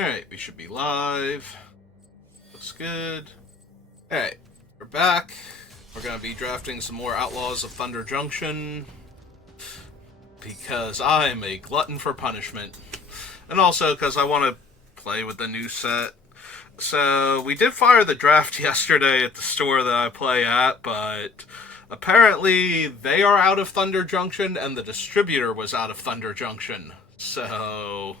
Alright, we should be live. Looks good. Alright, we're back. We're going to be drafting some more Outlaws of Thunder Junction. Because I'm a glutton for punishment. And also because I want to play with the new set. So, we did fire the draft yesterday at the store that I play at, but apparently they are out of Thunder Junction and the distributor was out of Thunder Junction. So,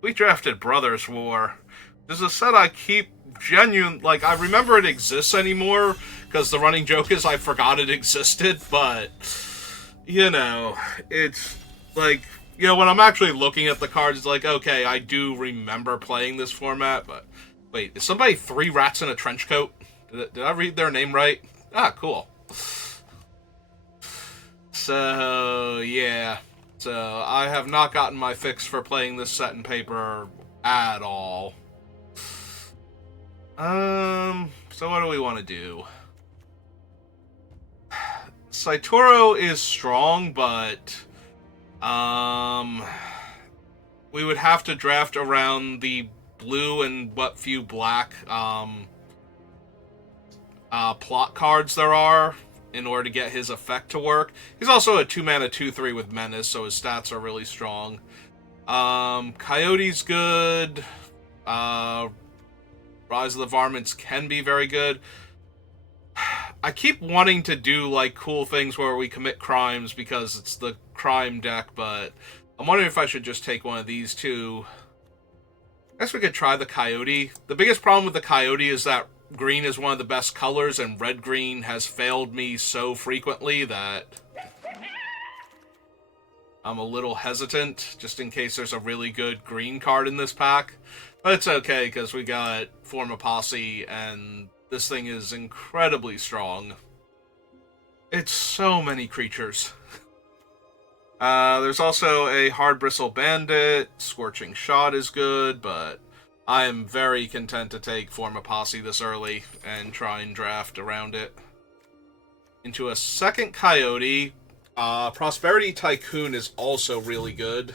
we drafted Brothers War. This is a set I keep I remember it exists anymore, because the running joke is I forgot it existed, but, it's, when I'm actually looking at the cards, it's like, okay, I do remember playing this format, but, wait, is somebody 3 rats in a trench coat? Did I read their name right? Ah, cool. So, yeah. So, I have not gotten my fix for playing this set in paper at all. So what do we want to do? Saitoro is strong, but, we would have to draft around the blue and what few black, plot cards there are in order to get his effect to work. He's also a 2-mana 2/3 with Menace, so his stats are really strong. Coyote's good. Rise of the Varmints can be very good. I keep wanting to do, cool things where we commit crimes because it's the crime deck, but I'm wondering if I should just take one of these two. I guess we could try the Coyote. The biggest problem with the Coyote is that green is one of the best colors, and red-green has failed me so frequently that I'm a little hesitant, just in case there's a really good green card in this pack. But it's okay, because we got Form a Posse, and this thing is incredibly strong. It's so many creatures. There's also a Hard Bristle Bandit. Scorching Shot is good, but I am very content to take Form a Posse this early and try and draft around it. Into a second Coyote. Prosperity Tycoon is also really good.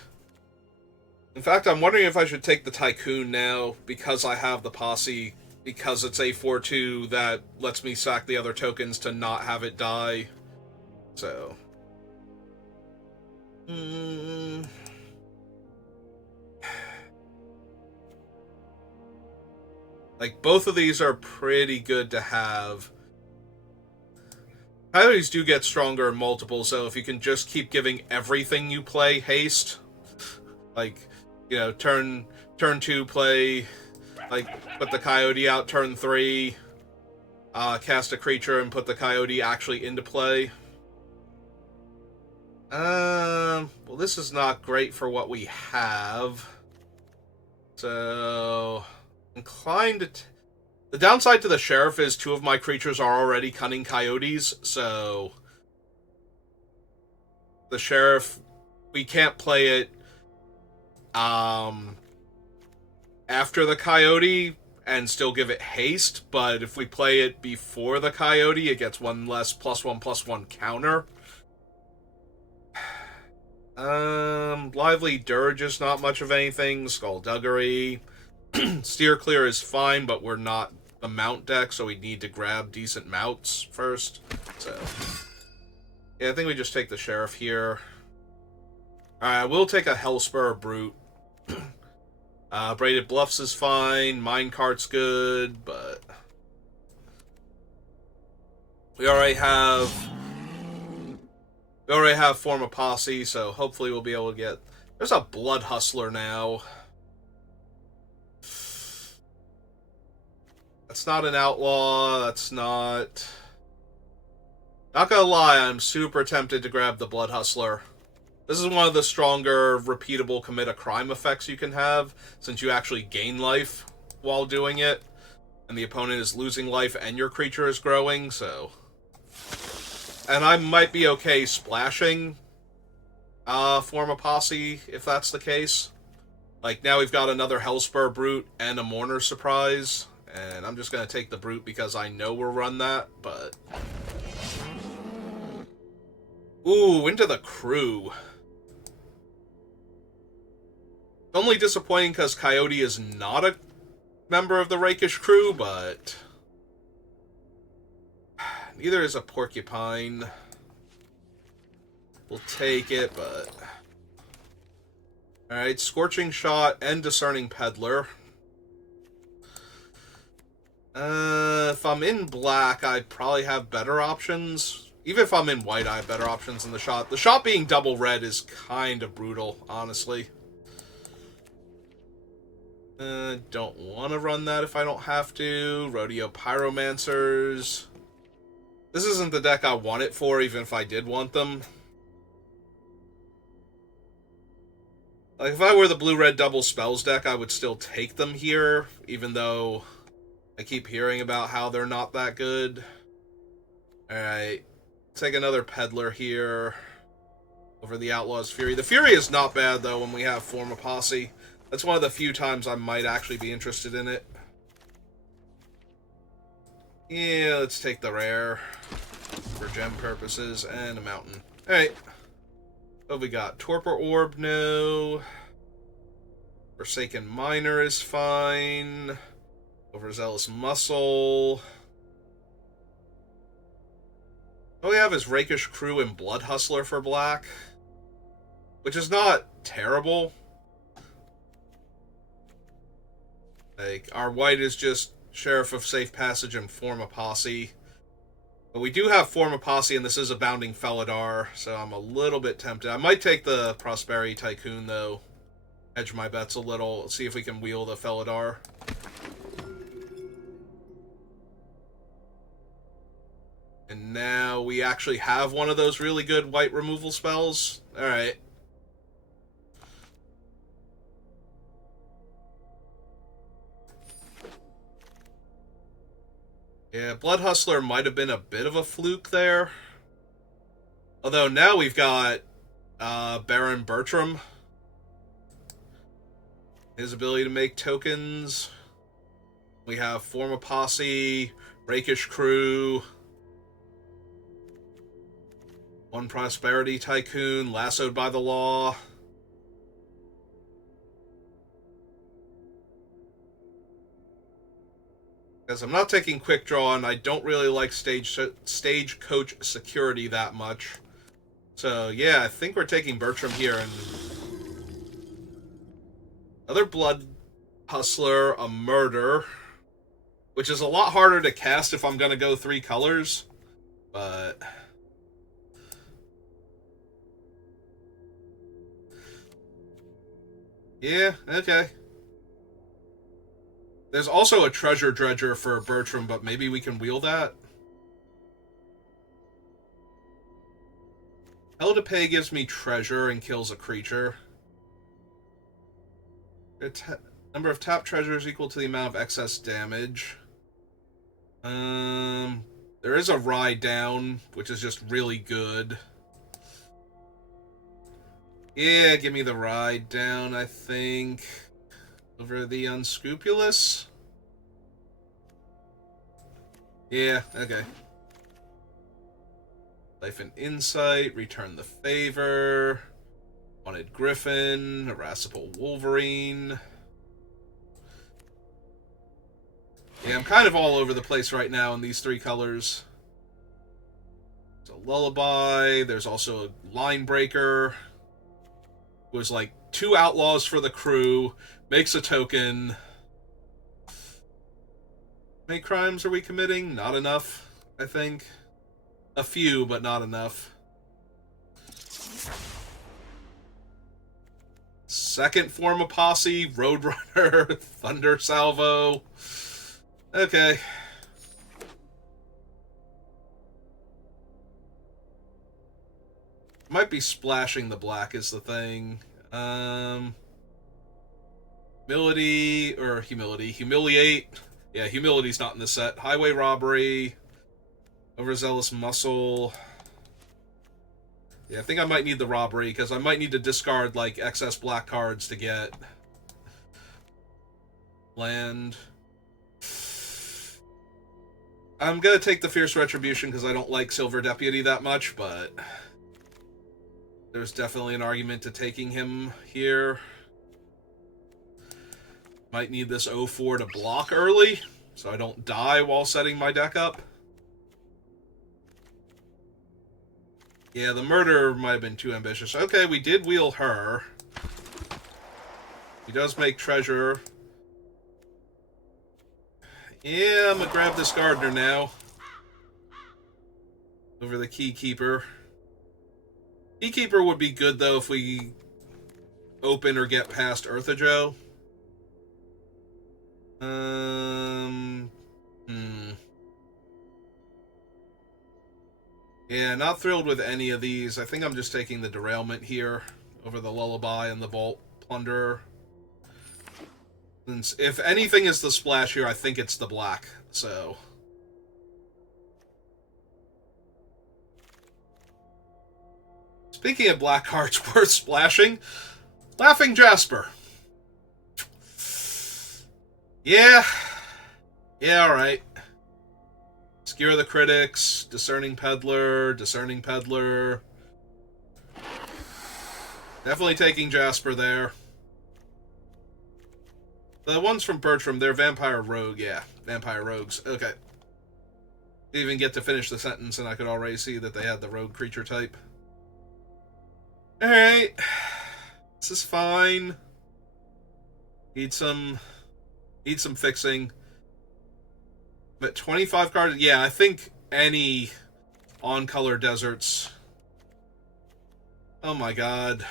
In fact, I'm wondering if I should take the Tycoon now, because I have the Posse, because it's a 4/2 that lets me sack the other tokens to not have it die. So. Both of these are pretty good to have. Coyotes do get stronger in multiples, so if you can just keep giving everything you play haste, turn 2 play, put the Coyote out, turn 3, cast a creature and put the Coyote actually into play. Well, this is not great for what we have. So, inclined to... The downside to the Sheriff is 2 of my creatures are already Cunning Coyotes, so... The Sheriff, we can't play it after the Coyote and still give it haste, but if we play it before the Coyote, it gets 1 less +1/+1 counter. Lively Dirge is not much of anything. Skullduggery. Steer Clear is fine, but we're not the mount deck, so we need to grab decent mounts first. So, yeah, I think we just take the Sheriff here. Alright, we'll take a Hellspur Brute. Braided Bluffs is fine. Minecart's good, but we already have Form a Posse, so hopefully we'll be able to get... There's a Blood Hustler now. That's not an Outlaw. That's not... Not gonna lie, I'm super tempted to grab the Blood Hustler. This is one of the stronger, repeatable commit a crime effects you can have, since you actually gain life while doing it, and the opponent is losing life and your creature is growing, so... And I might be okay splashing Form a Posse, if that's the case. Now we've got another Hellspur Brute and a Mourner Surprise, and I'm just gonna take the Brute because I know we'll run that, but... Ooh, into the Crew. Only disappointing because Coyote is not a member of the Rakish crew, but neither is a Porcupine. We'll take it, but... Alright, Scorching Shot and Discerning Peddler. If I'm in black, I probably have better options. Even if I'm in white, I have better options than the shot. The shot being double red is kind of brutal, honestly. Don't want to run that if I don't have to. Rodeo Pyromancers. This isn't the deck I want it for, even if I did want them. Like, if I were the blue-red double spells deck, I would still take them here, even though I keep hearing about how they're not that good. Alright. Take another Peddler here over the Outlaws Fury. The Fury is not bad, though, when we have Form a Posse. That's one of the few times I might actually be interested in it. Yeah, let's take the rare for gem purposes and a mountain. Alright. What we got? Torpor Orb, no. Forsaken Miner is fine. Overzealous Muscle. All we have is Rakish Crew and Blood Hustler for black, which is not terrible. Like, our white is just Sheriff of Safe Passage and Form a Posse. But we do have Form a Posse, and this is a Bounding Felidar, so I'm a little bit tempted. I might take the Prosperity Tycoon, though. Hedge my bets a little. See if we can wheel the Felidar. And now we actually have one of those really good white removal spells. Alright. Yeah, Blood Hustler might have been a bit of a fluke there. Although now we've got Baron Bertram. His ability to make tokens. We have Form a Posse, Rakish Crew, one Prosperity Tycoon, Lassoed by the Law. Because I'm not taking Quick Draw, and I don't really like Stagecoach Security that much. So, yeah, I think we're taking Bertram here. And another Blood Hustler, a Murder, which is a lot harder to cast if I'm going to go 3 colors. But... yeah, okay. There's also a Treasure Dredger for Bertram, but maybe we can wheel that? Hell to Pay gives me Treasure and kills a creature. Number of tap treasures equal to the amount of excess damage. There is a Ride Down, which is just really good. Yeah, give me the Ride Down, I think. Over the Unscrupulous? Yeah, okay. Life and Insight, Return the Favor, Wanted Griffin, Irascible Wolverine. Yeah, I'm kind of all over the place right now in these 3 colors. There's a Lullaby, there's also a Line Breaker. It was like 2 Outlaws for the crew, makes a token. How many crimes are we committing? Not enough, I think. A few, but not enough. Second Form a Posse, Roadrunner, Thunder Salvo. Okay. Might be splashing the black is the thing. Humiliate. Yeah, Humility's not in the set. Highway Robbery. Overzealous Muscle. Yeah, I think I might need the Robbery, because I might need to discard, like, excess black cards to get land. I'm gonna take the Fierce Retribution, because I don't like Silver Deputy that much, but there's definitely an argument to taking him here. Might need this 0-4 to block early, so I don't die while setting my deck up. Yeah, the murder might have been too ambitious. Okay, we did wheel her. He does make treasure. Yeah, I'm gonna grab this gardener now. Over the Keykeeper. Keykeeper would be good, though, if we open or get past Eartha Joe. Yeah, not thrilled with any of these. I think I'm just taking the Derailment here over the Lullaby and the Vault Plunderer. Since if anything is the splash here, I think it's the black, so... Speaking of black cards worth splashing, Laughing Jasper. Yeah. Yeah, alright. Skewer the Critics, Discerning Peddler. Definitely taking Jasper there. The ones from Bertram, they're Vampire Rogue, yeah. Vampire Rogues, okay. Didn't even get to finish the sentence and I could already see that they had the Rogue creature type. Alright. This is fine. Need some fixing. But 25 cards, yeah, I think any on-color deserts. Oh my god.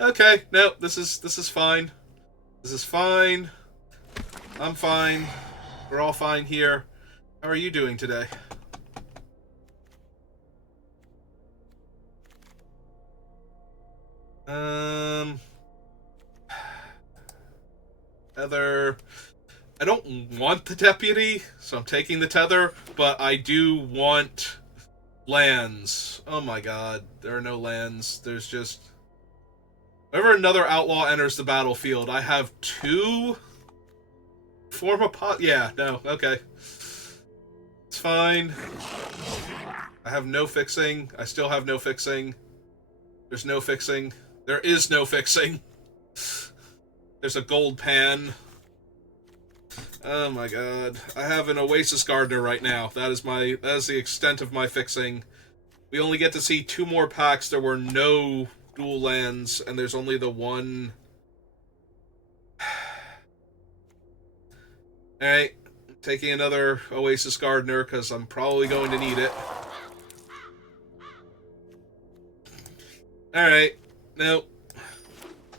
Okay, no, this is fine. This is fine. I'm fine. We're all fine here. How are you doing today? Tether. I don't want the deputy, so I'm taking the tether, but I do want lands. Oh my god, there are no lands. There's just... Whenever another outlaw enters the battlefield, I have 2... Form a pot... Yeah, no, okay. It's fine. I have no fixing. I still have no fixing. There's no fixing. There is no fixing. There's a gold pan. Oh my god. I have an Oasis Gardener right now. That is the extent of my fixing. We only get to see 2 more packs. There were no dual lands, and there's only the one. Alright. Taking another Oasis Gardener, because I'm probably going to need it. Alright. Nope.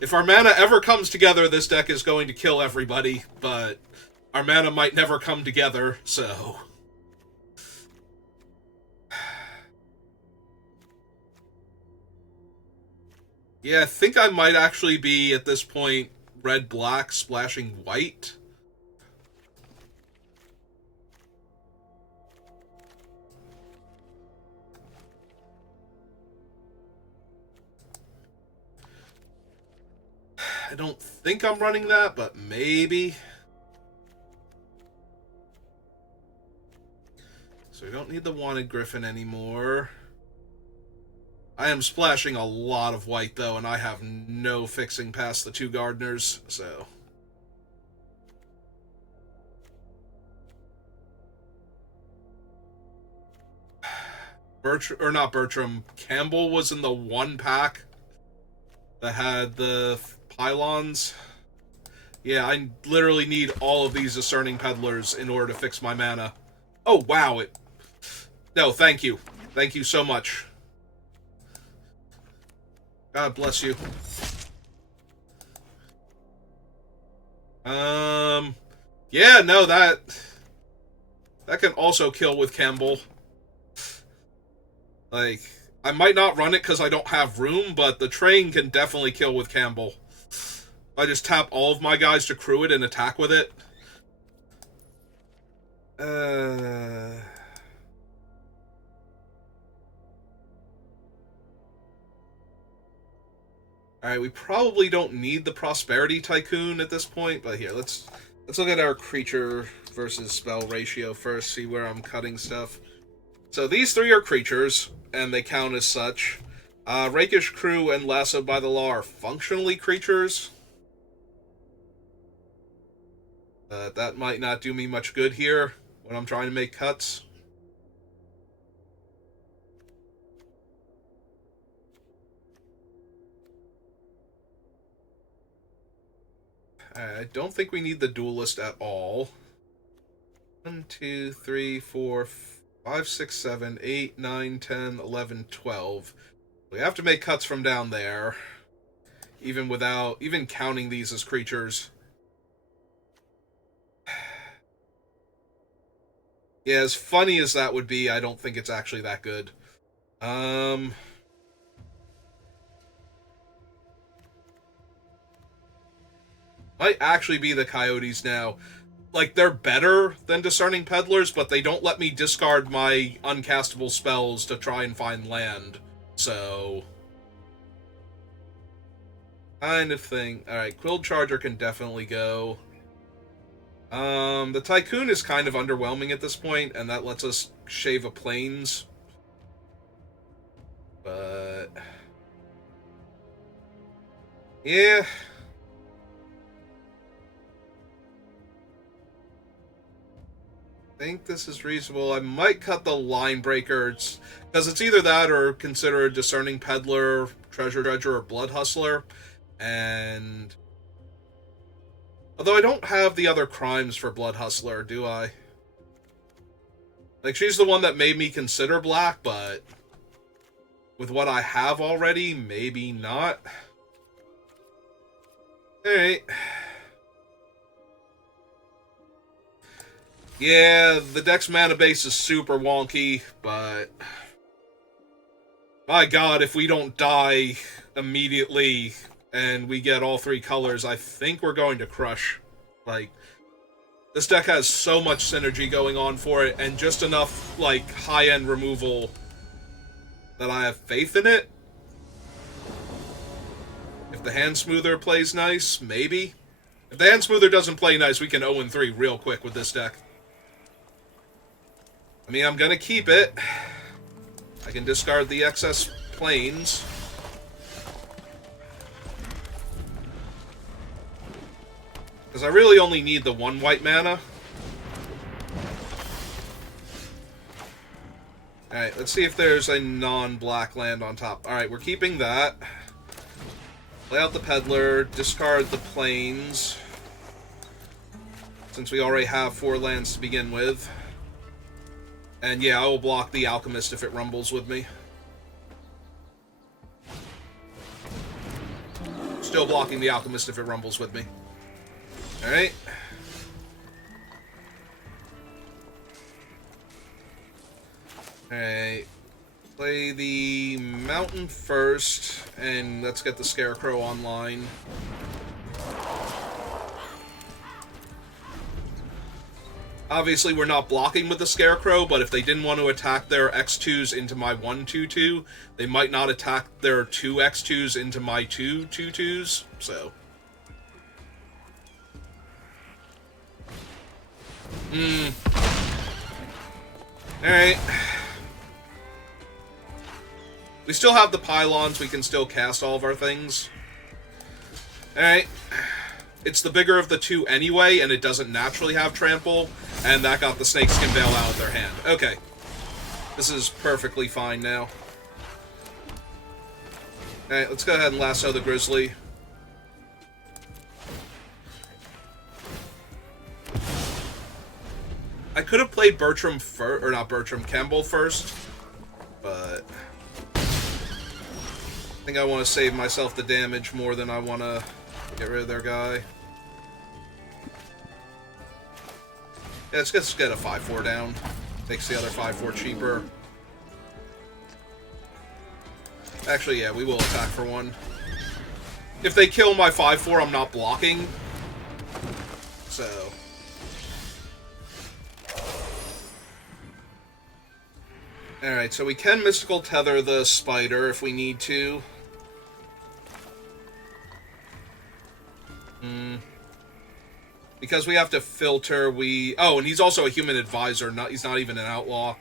If our mana ever comes together, this deck is going to kill everybody, but our mana might never come together, so... Yeah, I think I might actually be, at this point, red-black splashing white. I don't think I'm running that, but maybe. So we don't need the Wanted Griffin anymore. I am splashing a lot of white, though, and I have no fixing past the 2 Gardeners, so... Campbell was in the 1 pack that had the pylons. Yeah, I literally need all of these Discerning Peddlers in order to fix my mana. Oh, wow, No, thank you. Thank you so much. God bless you. Yeah, no, that can also kill with Campbell. Like, I might not run it because I don't have room, but the train can definitely kill with Campbell. I just tap all of my guys to crew it and attack with it. Alright, we probably don't need the Prosperity Tycoon at this point, but here, let's look at our creature versus spell ratio first, see where I'm cutting stuff. So these 3 are creatures, and they count as such. Rakish Crew and Lassoed by the Law are functionally creatures. That might not do me much good here when I'm trying to make cuts. I don't think we need the Duelist at all. 1, 2, 3, 4, 5, 6, 7, 8, 9, 10, 11, 12. We have to make cuts from down there. Even counting these as creatures. Yeah, as funny as that would be, I don't think it's actually that good. Might actually be the Coyotes now. Like, they're better than Discerning Peddlers, but they don't let me discard my uncastable spells to try and find land. So... kind of thing. Alright, Quilled Charger can definitely go. The Tycoon is kind of underwhelming at this point, and that lets us shave a Plains. But... yeah... I think this is reasonable. I might cut the Line Breakers, because it's either that or consider a Discerning Peddler, Treasure Dredger, or Blood Hustler. And... although I don't have the other crimes for Blood Hustler, do I? Like, she's the one that made me consider black, but... with what I have already, maybe not. Alright. Yeah, the deck's mana base is super wonky, but... my god, if we don't die immediately and we get all 3 colors, I think we're going to crush. Like, this deck has so much synergy going on for it, and just enough, like, high-end removal that I have faith in it. If the Hand Smoother plays nice, maybe. If the Hand Smoother doesn't play nice, we can 0-3 real quick with this deck. I mean, I'm gonna keep it. I can discard the excess planes. Because I really only need the 1 white mana. Alright, let's see if there's a non-black land on top. Alright, we're keeping that. Play out the Peddler, discard the planes. Since we already have 4 lands to begin with. And yeah, I will block the Alchemist if it rumbles with me. Still blocking the Alchemist if it rumbles with me. Alright. Alright. Play the Mountain first, and let's get the Scarecrow online. Obviously, we're not blocking with the Scarecrow, but if they didn't want to attack their X2s into my 1/2/2, they might not attack their 2 X2s into my 2 2/2s, so... Alright. We still have the pylons, we can still cast all of our things. Alright. It's the bigger of the 2 anyway, and it doesn't naturally have trample, and that got the Snakeskin Veil out of their hand. Okay. This is perfectly fine now. Alright, let's go ahead and lasso the Grizzly. I could have played Bertram first, or not Bertram, Campbell first, but... I think I want to save myself the damage more than I want to get rid of their guy. Yeah, let's just get a 5/4 down. Makes the other 5/4 cheaper. Actually, yeah, we will attack for 1. If they kill my 5/4, I'm not blocking. So... alright, so we can Mystical Tether the Spider if we need to. Because we have to filter, we... oh, and he's also a human advisor, he's not even an outlaw.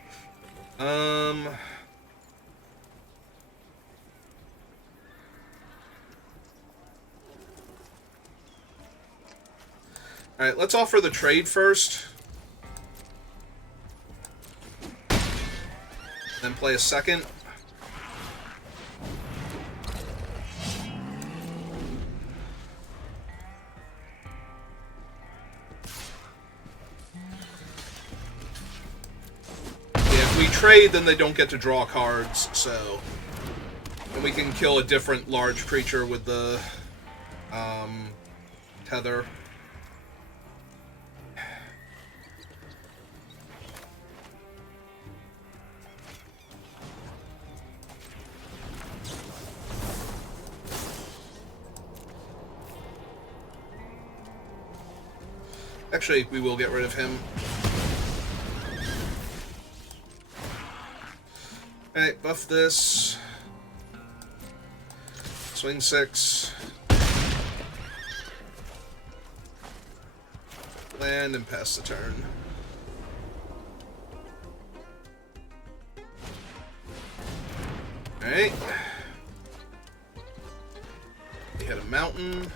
Alright, let's offer the trade first. Then play a second. If we trade, then they don't get to draw cards, so... And we can kill a different large creature with the... tether. Actually, we will get rid of him. Alright, buff this. Swing 6. Land and pass the turn. Alright. We hit a mountain.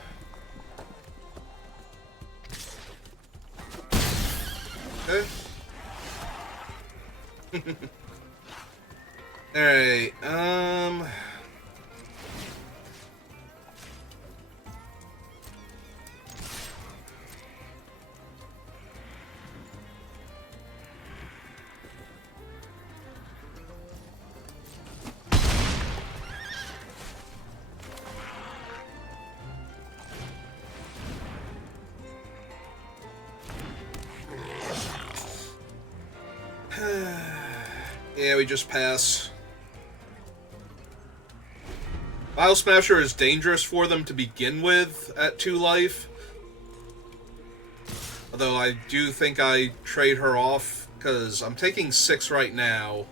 Okay. Alright, yeah, we just pass. Bile Smasher is dangerous for them to begin with at 2 life. Although I do think I trade her off, because I'm taking 6 right now.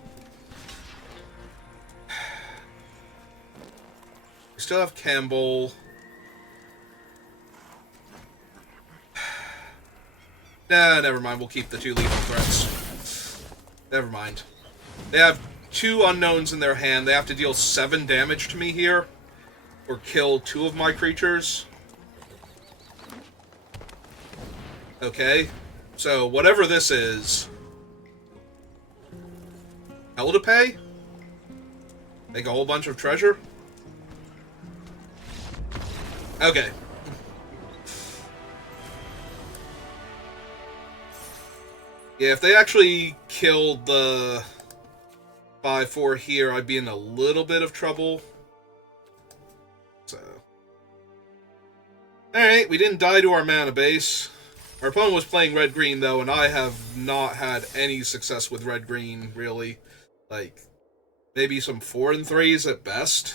We still have Campbell. Nah, never mind. We'll keep the 2 lethal threats. Never mind. They have 2 unknowns in their hand. They have to deal 7 damage to me here. Or kill 2 of my creatures. Okay. So, whatever this is... Hell to pay? Make a whole bunch of treasure? Okay. Yeah, if they actually killed the 5/4 here, I'd be in a little bit of trouble. So. Alright, we didn't die to our mana base. Our opponent was playing red-green, though, and I have not had any success with red-green, really. Like, maybe some 4 and 3s at best.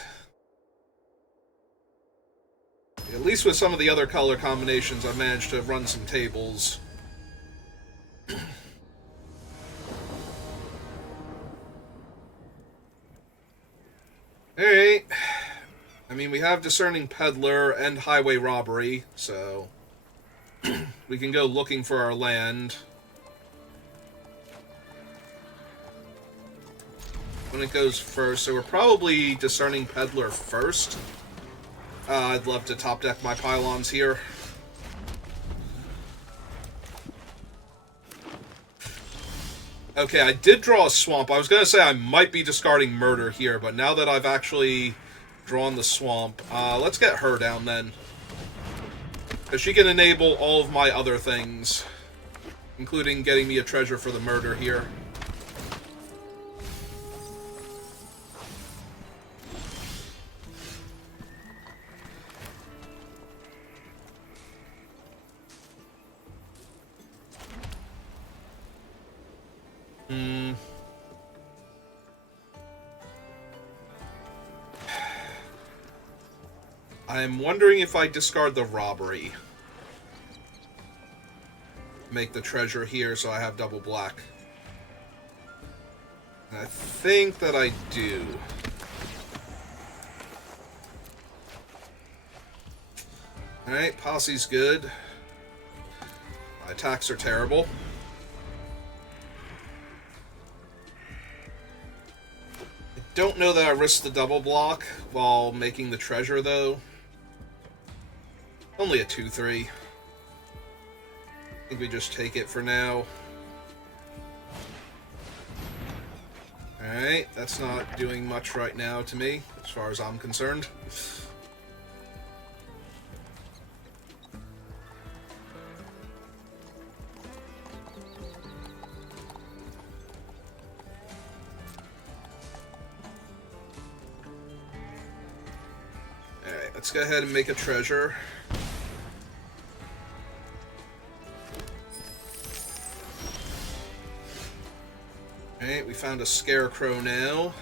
At least with some of the other color combinations, I've managed to run some tables. Alright. I mean, we have Discerning Peddler and Highway Robbery, so... we can go looking for our land. When it goes first, so we're probably Discerning Peddler first. I'd love to top deck my pylons here. Okay, I did draw a swamp. I was going to say I might be discarding Murder here, but now that I've actually drawn the swamp, let's get her down then. Because she can enable all of my other things, including getting me a treasure for the Murder here. I'm wondering if I discard the Robbery. Make the treasure here so I have double black. I think that I do. Alright, Posse's good. My attacks are terrible. I don't know that I risked the double block while making the treasure, though. Only a 2/3. think we just take it for now. Alright, that's not doing much right now to me, as far as I'm concerned. Alright, let's go ahead and make a treasure. Alright, we found a scarecrow now.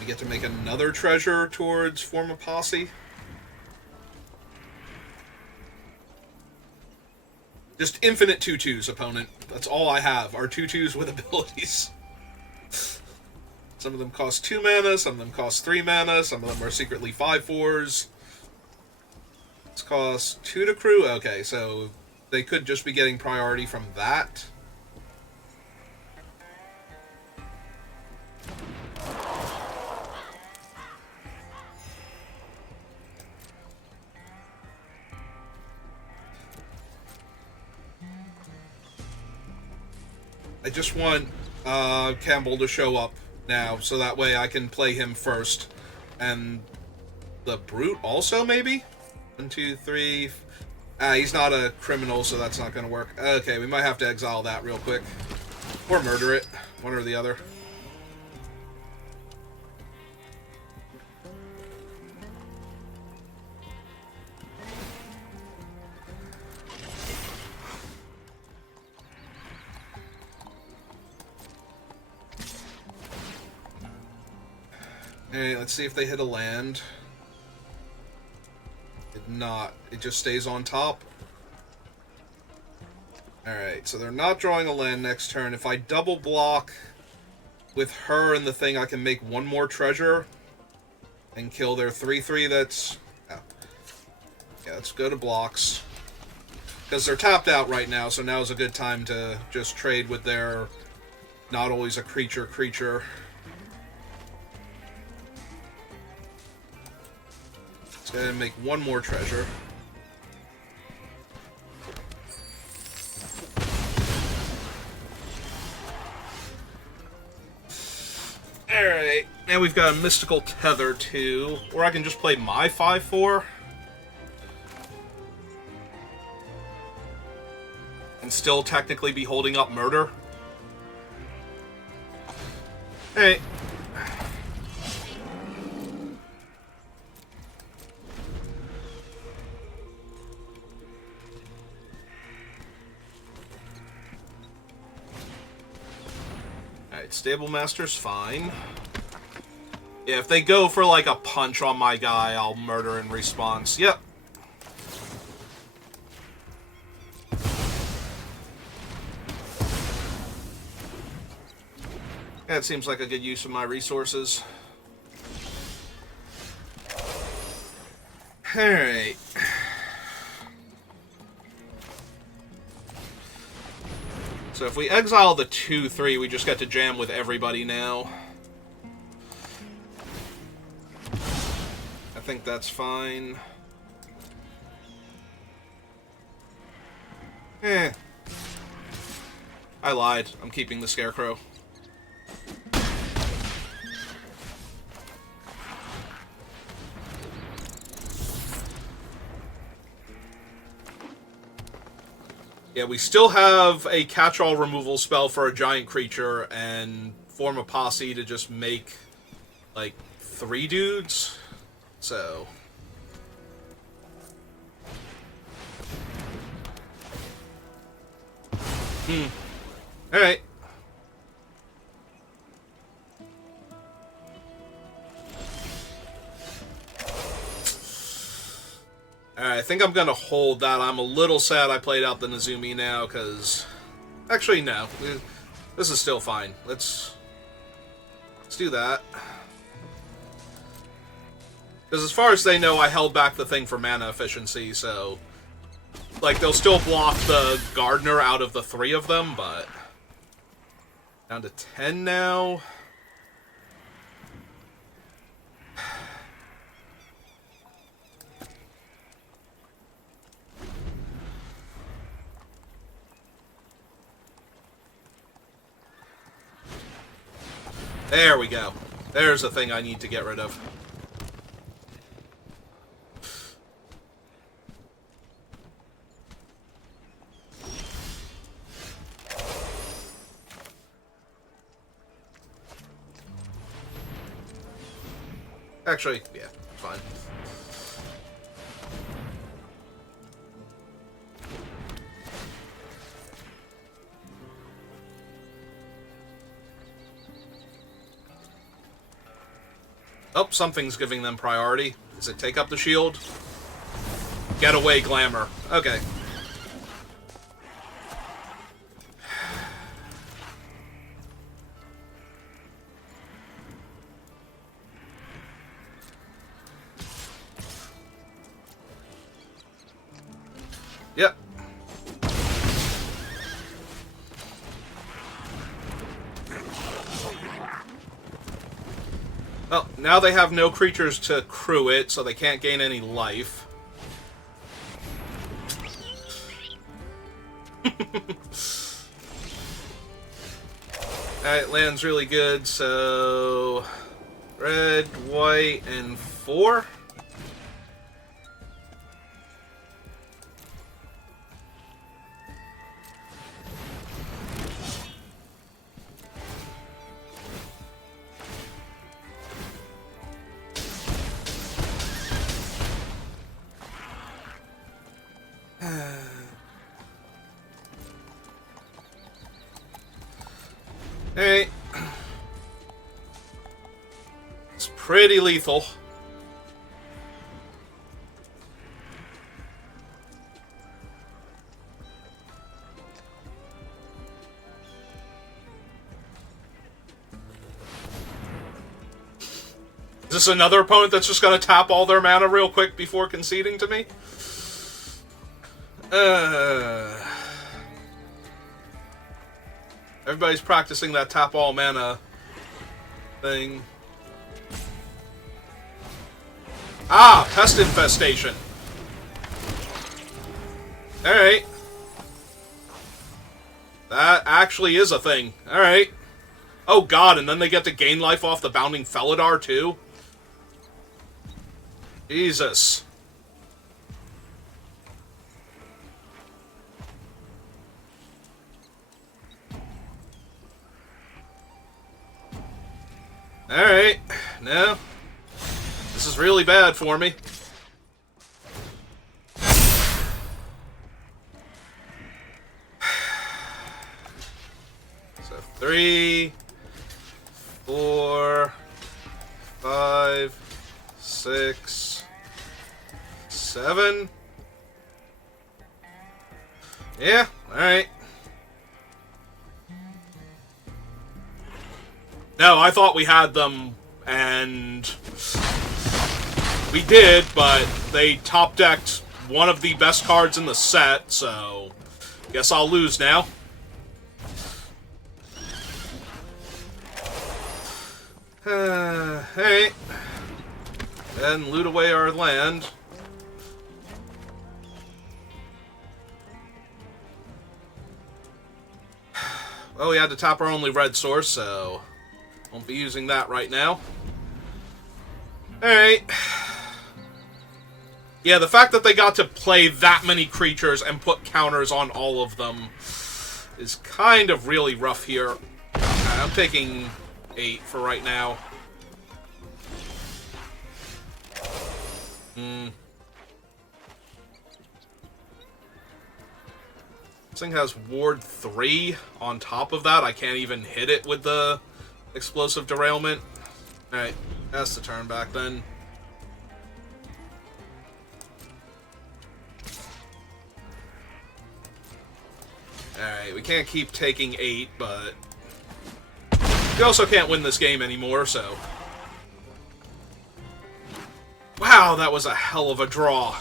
We get to make another treasure towards form a posse. Just infinite tutus, opponent. That's all I have, are tutus with abilities. Some of them cost 2 mana, some of them cost 3 mana, some of them are secretly 5/4s. This costs 2 to crew? Okay, so they could just be getting priority from that. I just want Campbell to show up now, so that way I can play him first. And the Brute also, maybe? 1, 2, 3... he's not a criminal, so that's not going to work. Okay, we might have to exile that real quick. Or murder it. One or the other. Alright, let's see if they hit a land. Did not. It just stays on top. Alright, so they're not drawing a land next turn. If I double block with her and the thing, I can make one more treasure and kill their 3/3 that's... Yeah, let's go to blocks. Because they're tapped out right now, so now's a good time to just trade with their not always a creature. Let's go ahead and make one more treasure. Alright, now we've got a Mystical Tether too, or I can just play my 5/4 and still technically be holding up Murder. Alright. Stable Master's fine. Yeah, if they go for like a punch on my guy, I'll murder in response. Yep. That seems like a good use of my resources. Alright. So if we exile the 2/3, we just get to jam with everybody now. I think that's fine. I lied. I'm keeping the Scarecrow. Yeah, we still have a catch-all removal spell for a giant creature and form a posse to just make, like, 3 dudes. So... Alright. Alright, I think I'm gonna hold that. I'm a little sad I played out the Nezumi now, because... Actually, no. This is still fine. Let's do that. Because as far as they know, I held back the thing for mana efficiency, so... Like, they'll still block the Gardener out of the 3 of them, but... Down to 10 now. There we go. There's the thing I need to get rid of. Actually, yeah, fine. Oh, something's giving them priority. Does it take up the shield? Get away, Glamour. Okay. Yep. Well, now they have no creatures to crew it, so they can't gain any life. Alright, land's really good, so... red, white, and 4? Hey, it's pretty lethal. Is this another opponent that's just gonna tap all their mana real quick before conceding to me? Everybody's practicing that tap all mana thing. Ah, pest infestation. Alright. That actually is a thing. Alright. Oh god, and then they get to gain life off the Bounding Felidar too? Jesus. Alright, no. This is really bad for me. So 3, 4, 5, 6, 7. Yeah, alright. No, I thought we had them, and we did, but they top-decked one of the best cards in the set, so guess I'll lose now. Hey. And loot away our land. Well, we had to tap our only red source, so won't be using that right now. Alright. Yeah, the fact that they got to play that many creatures and put counters on all of them is kind of really rough here. Okay, I'm taking 8 for right now. This thing has Ward 3 on top of that. I can't even hit it with the explosive derailment. Alright, that's the turn back then. Alright, we can't keep taking 8, but we also can't win this game anymore, so... Wow, that was a hell of a draw.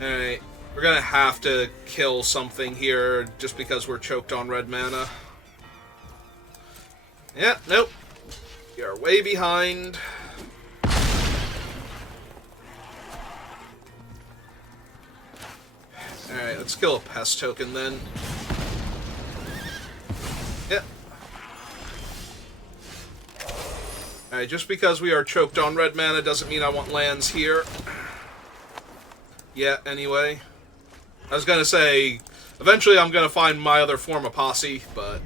Alright, we're gonna have to kill something here just because we're choked on red mana. Yeah, nope. You're way behind. Alright, let's kill a pest token then. Yep. Alright, just because we are choked on red mana doesn't mean I want lands here. Yeah, anyway. I was gonna say, eventually I'm gonna find my other form of posse, but...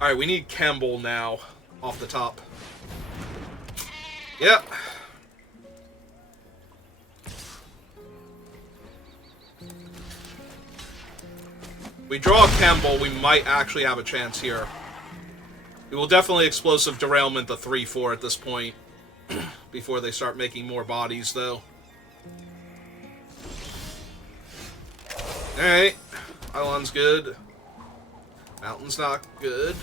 Alright, we need Campbell now, off the top. Yep. We draw a Campbell, we might actually have a chance here. We will definitely explosive derailment the 3-4 at this point. Before they start making more bodies, though. Alright. Pylon's good. Mountain's not good.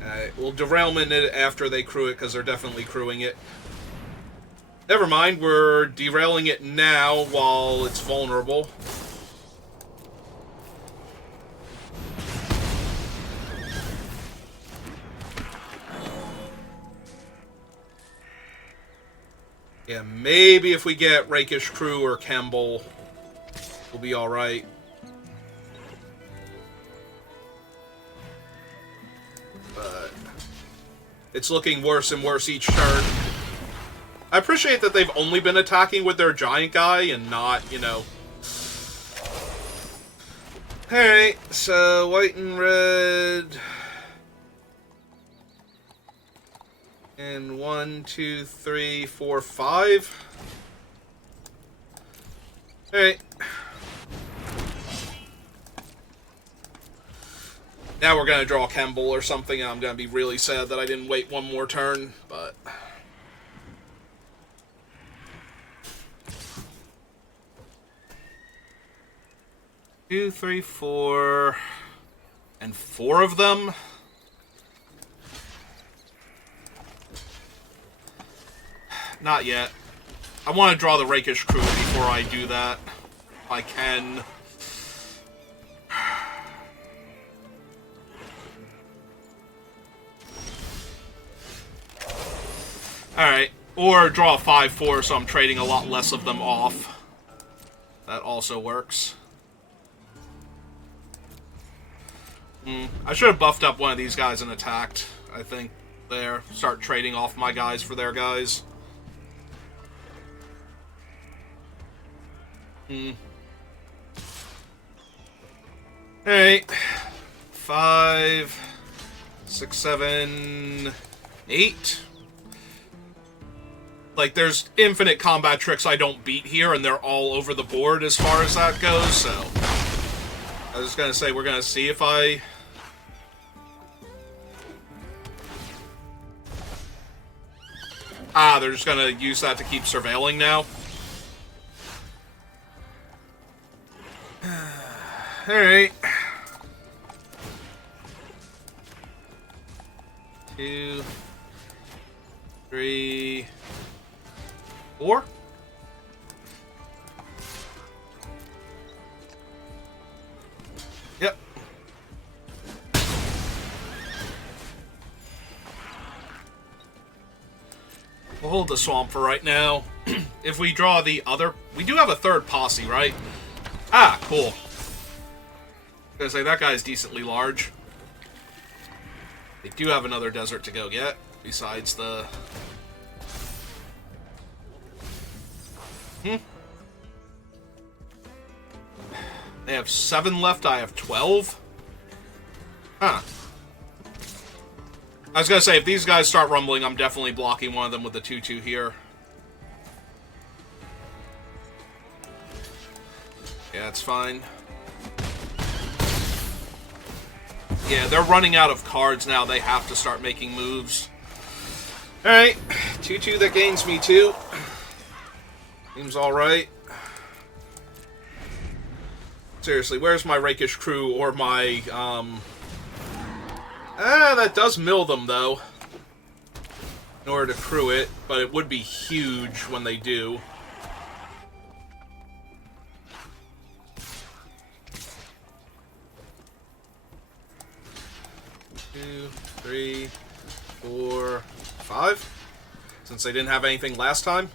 Alright, we'll derailment it after they crew it, because they're definitely crewing it. Never mind, we're derailing it now while it's vulnerable. Yeah, maybe if we get Rakish Crew or Campbell, we'll be alright. But it's looking worse and worse each turn. I appreciate that they've only been attacking with their giant guy and not, you know... Alright, so white and red... And 1, 2, 3, 4, 5. Alright. Now we're gonna draw Campbell or something, and I'm gonna be really sad that I didn't wait one more turn, but... 2, 3, 4... And 4 of them? Not yet. I want to draw the Rakish Crew before I do that. If I can. Alright. Or draw a 5-4 so I'm trading a lot less of them off. That also works. I should have buffed up one of these guys and attacked, I think, there. Start trading off my guys for their guys. Alright. 5, 6, 7, 8. Like, there's infinite combat tricks I don't beat here, and they're all over the board as far as that goes, so... I was just gonna say, we're gonna see if I... Ah, they're just gonna use that to keep surveilling now. Alright. 2, 3, 4. Yep. We'll hold the swamp for right now. If we draw the other... We do have a third posse, right? Ah, cool. I was gonna say, that guy's decently large. They do have another desert to go get, besides the... They have 7 left, I have 12? Huh. I was gonna say, if these guys start rumbling, I'm definitely blocking one of them with the 2-2 here. Yeah, it's fine. Yeah, they're running out of cards now. They have to start making moves. Alright. 2-2 that gains me 2. Seems alright. Seriously, where's my Rakish Crew or my, that does mill them, though. in order to crew it, but it would be huge when they do. Two, three, 4, 5. Since they didn't have anything last time.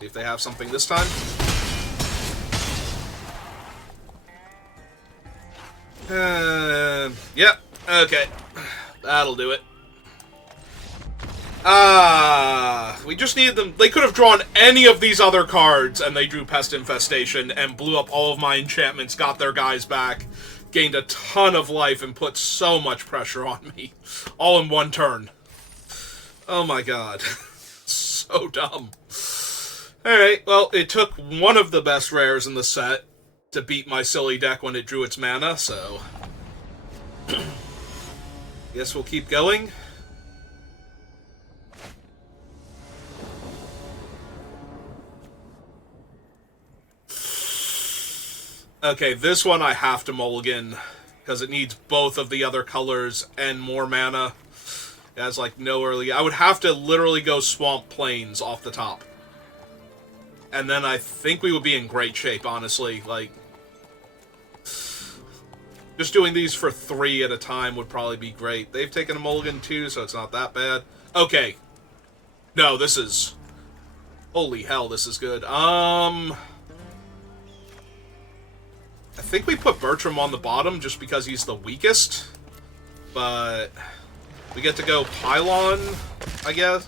See if they have something this time. Yep. Okay. That'll do it. We just needed them. They could have drawn any of these other cards, and they drew Pest Infestation and blew up all of my enchantments, got their guys back, gained a ton of life, and put so much pressure on me. All in one turn. Oh my god. So dumb. Alright, well, it took one of the best rares in the set to beat my silly deck when it drew its mana, so... Guess we'll keep going. Okay, this one I have to mulligan, because it needs both of the other colors and more mana. It has, like, no early... I would have to literally go Swamp Plains off the top. And then I think we would be in great shape, honestly. Like, just doing these for 3 at a time would probably be great. They've taken a mulligan too, so it's not that bad. Okay. No, this is... Holy hell, this is good. I think we put Bertram on the bottom just because he's the weakest. But we get to go Pylon, I guess.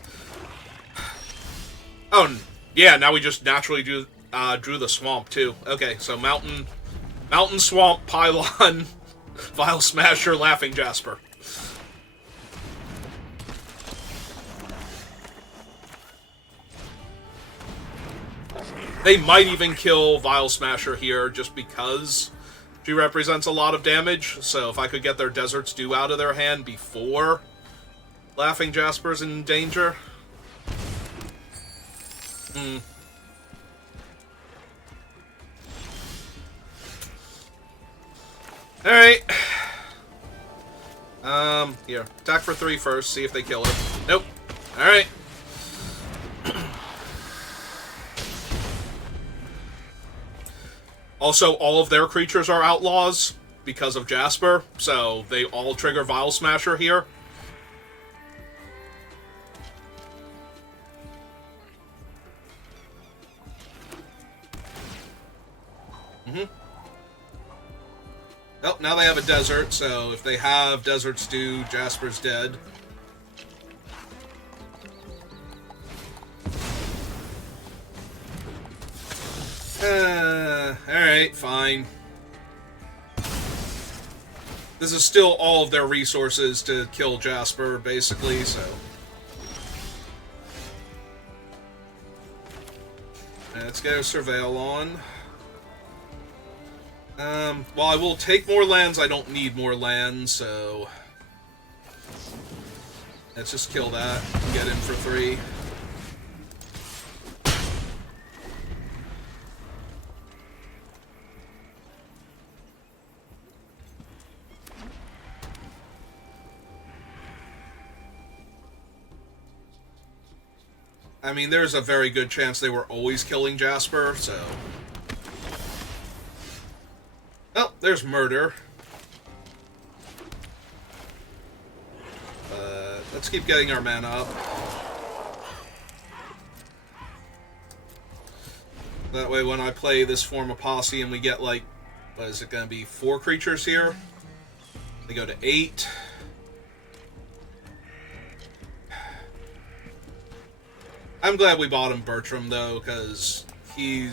Oh, yeah, now we just naturally drew the Swamp, too. Okay, so Mountain, Swamp, Pylon, Vile Smasher, Laughing Jasper. They might even kill Vile Smasher here just because she represents a lot of damage. So if I could get their Desert's Dew out of their hand before Laughing Jasper's in danger. Alright. Here. Attack for 3 first, see if they kill her. Nope. Alright. Also, all of their creatures are outlaws because of Jasper, so they all trigger Vile Smasher here. Oh, now they have a desert, so if they have Desert's Dew, Jasper's dead. Alright, fine. This is still all of their resources to kill Jasper, basically, so... Let's get a Surveil on. Well, I will take more lands. I don't need more lands, so... Let's just kill that and get in for 3. I mean, there's a very good chance they were always killing Jasper, so... Oh, there's Murder. Let's keep getting our mana up. That way when I play this form of Posse and we get, like, what is it going to be, 4 creatures here? They go to 8. I'm glad we bought him Bertram, though, because he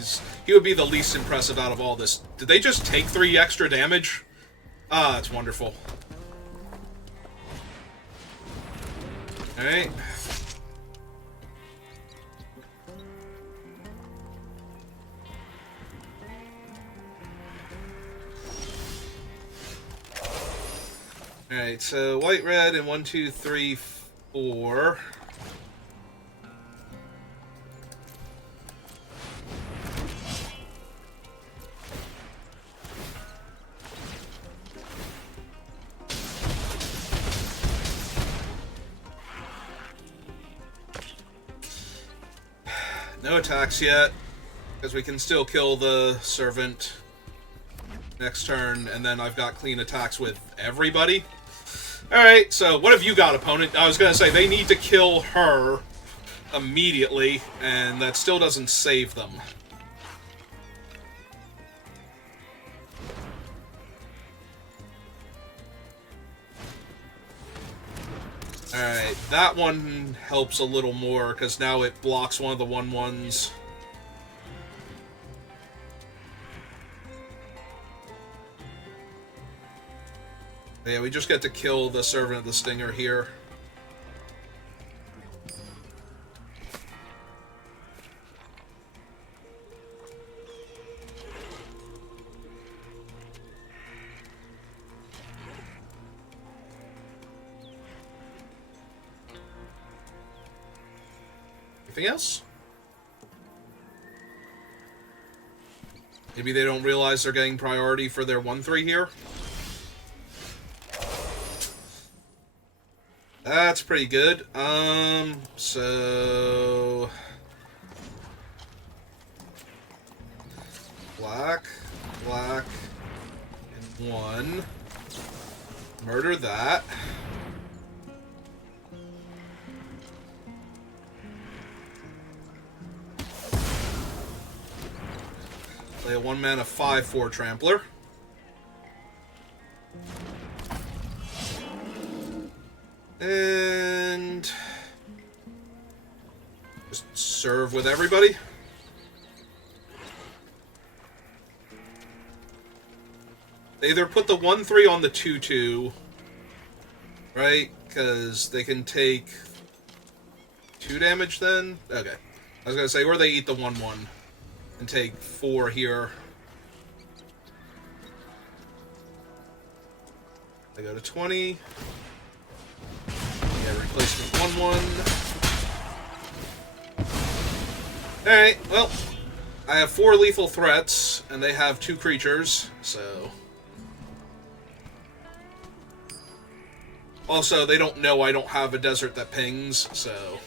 would be the least impressive out of all this. Did they just take 3 extra damage? Ah, that's wonderful. Alright. Alright, so white, red, and 1, 2, 3, 4. No attacks yet, because we can still kill the servant next turn, and then I've got clean attacks with everybody. Alright, so what have you got, opponent? I was going to say, they need to kill her immediately, and that still doesn't save them. Alright, that one helps a little more, because now it blocks one of the 1/1s. Yeah, we just get to kill the Servant of the Stinger here. Anything else? Maybe they don't realize they're getting priority for their 1/3 here? That's pretty good. So... Black, and 1. Murder that. Play a 1-mana 5/4 Trampler. And just serve with everybody. They either put the 1/3 on the 2/2, right? Because they can take 2 damage then? Okay. I was going to say, or they eat the 1/1 and take 4 here. They go to 20. Yeah, replacement 1/1. Alright, well, I have 4 lethal threats, and they have 2 creatures, so... Also, they don't know I don't have a desert that pings, so...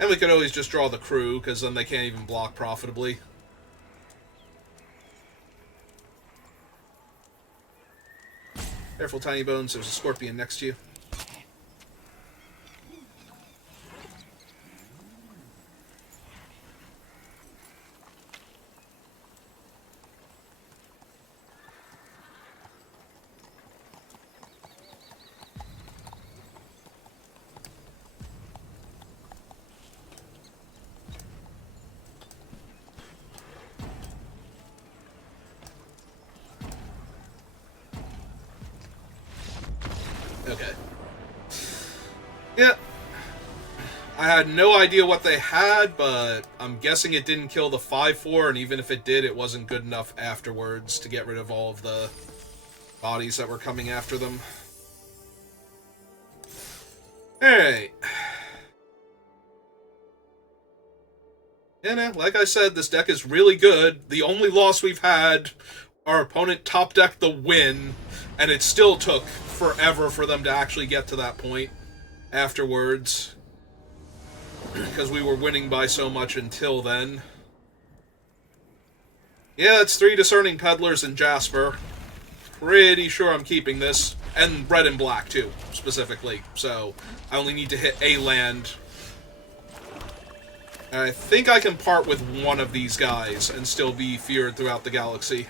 And we could always just draw the crew, because then they can't even block profitably. Careful, Tiny Bones, there's a scorpion next to you. Okay. Yeah. I had no idea what they had, but I'm guessing it didn't kill the 5/4, and even if it did, it wasn't good enough afterwards to get rid of all of the bodies that were coming after them. Alright. Yeah, no, like I said, this deck is really good. The only loss we've had, our opponent top-decked the win, and it still took forever for them to actually get to that point afterwards. Because we were winning by so much until then. Yeah, it's 3 Discerning Peddlers and Jasper. Pretty sure I'm keeping this. And red and black, too, specifically. So, I only need to hit a land. And I think I can part with one of these guys and still be feared throughout the galaxy.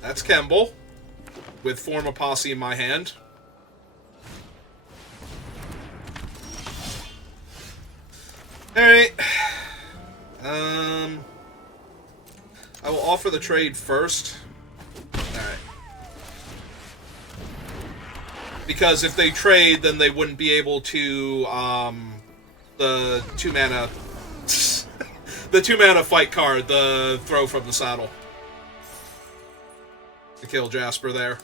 That's Kemble, with Form a Posse in my hand. Alright. I will offer the trade first. Alright. Because if they trade, then they wouldn't be able to, the 2-mana... the 2-mana fight card, the throw from the saddle. To kill Jasper there.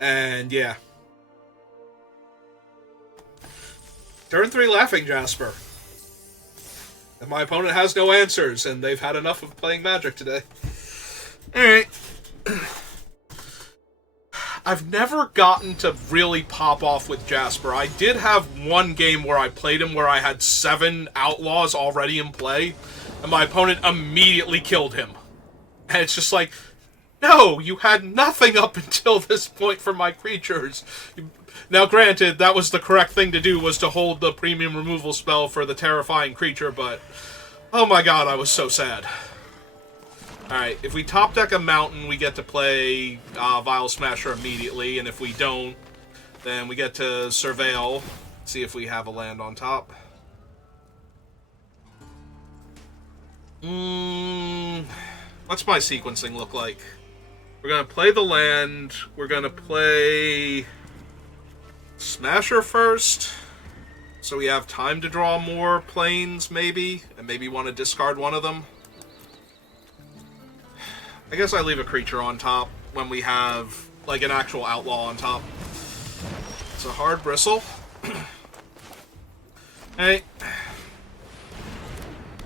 And, yeah. Turn 3 Laughing Jasper. And my opponent has no answers, and they've had enough of playing Magic today. Alright. I've never gotten to really pop off with Jasper. I did have one game where I played him where I had 7 Outlaws already in play, and my opponent immediately killed him. And it's just like, no, you had nothing up until this point for my creatures. Now, granted, that was the correct thing to do, was to hold the premium removal spell for the terrifying creature, but oh my god, I was so sad. Alright, if we top deck a mountain, we get to play Vile Smasher immediately, and if we don't, then we get to surveil, see if we have a land on top. What's my sequencing look like? We're going to play the land, we're going to play Smasher first, so we have time to draw more planes, maybe, and maybe want to discard one of them. I guess I leave a creature on top when we have, like, an actual outlaw on top. It's a hard bristle. Hey.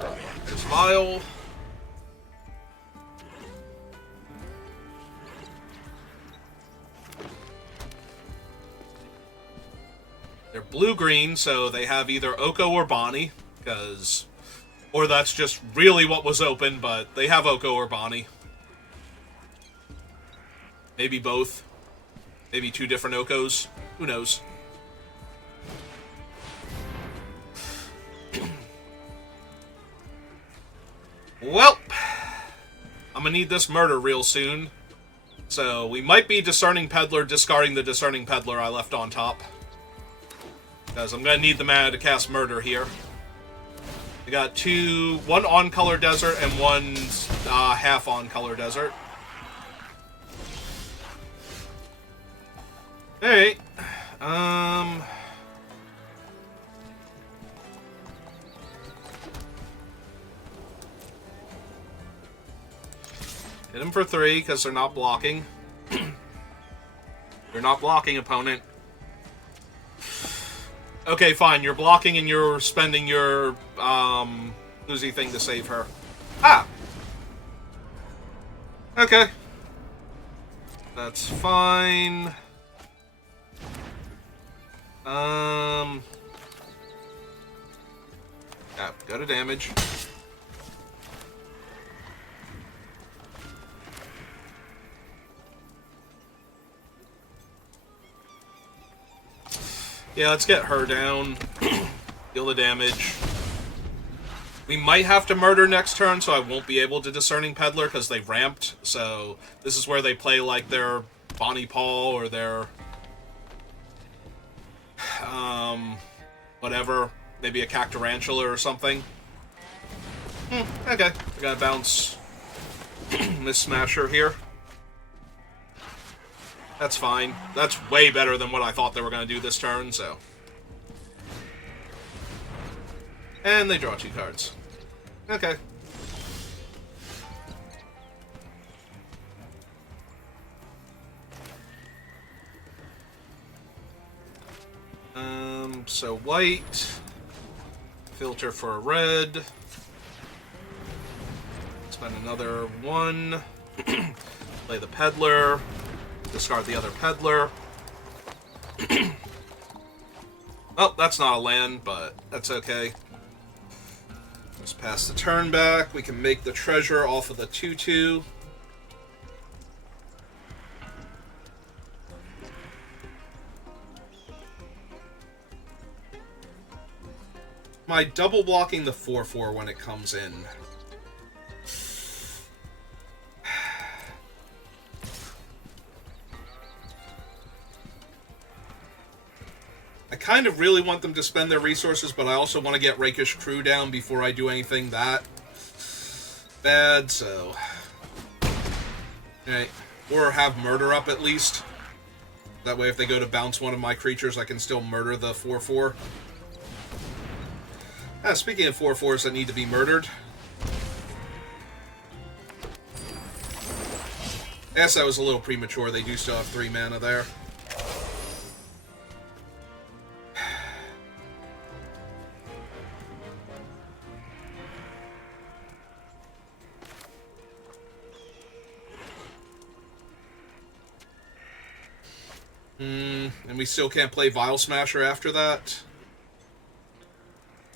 There's Vile. They're blue-green, so they have either Oko or Bonnie, because... Or that's just really what was open, but they have Oko or Bonnie. Maybe both. Maybe 2 different Okos. Who knows? Well, I'm gonna need this murder real soon. So we might be Discerning Peddler, discarding the Discerning Peddler I left on top. Because I'm gonna need the mana to cast murder here. I got 2, 1 on color desert and 1 half on color desert. Alright. Hit them for 3, because they're not blocking. You're not blocking, opponent. Okay, fine. You're blocking and you're spending your, Uzi thing to save her. Ah! Okay. That's fine. Yeah, go to damage. Yeah, let's get her down. Deal the damage. We might have to murder next turn, so I won't be able to Discerning Peddler, because they ramped. So this is where they play, like, their Bonnie Paul or their... whatever. Maybe a Cactarantula or something. Okay. I gotta bounce Miss Smasher here. That's fine. That's way better than what I thought they were going to do this turn, so... And they draw 2 cards. Okay. So white. Filter for a red. Spend another 1. Play the Peddler. Discard the other Peddler. Well, that's not a land, but that's okay. Just pass the turn back. We can make the treasure off of the 2/2. Am I double blocking the 4/4 when it comes in? I kind of really want them to spend their resources, but I also want to get Rakish Crew down before I do anything that bad, so... Alright. Or have Murder up at least. That way if they go to bounce one of my creatures, I can still murder the 4/4. Speaking of 4/4s that need to be murdered... I guess that was a little premature. They do still have 3 mana there. And we still can't play Vile Smasher after that.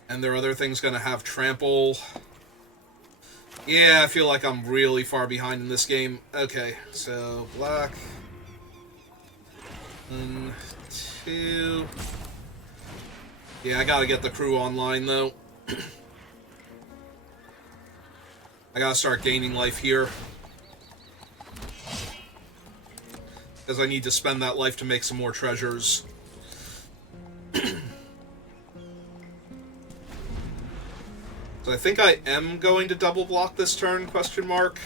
And their other thing's gonna have Trample. Yeah, I feel like I'm really far behind in this game. Okay, so black. 1, 2. Yeah, I gotta get the crew online, though. I gotta start gaining life here. Because I need to spend that life to make some more treasures. So I think I am going to double block this turn, question mark.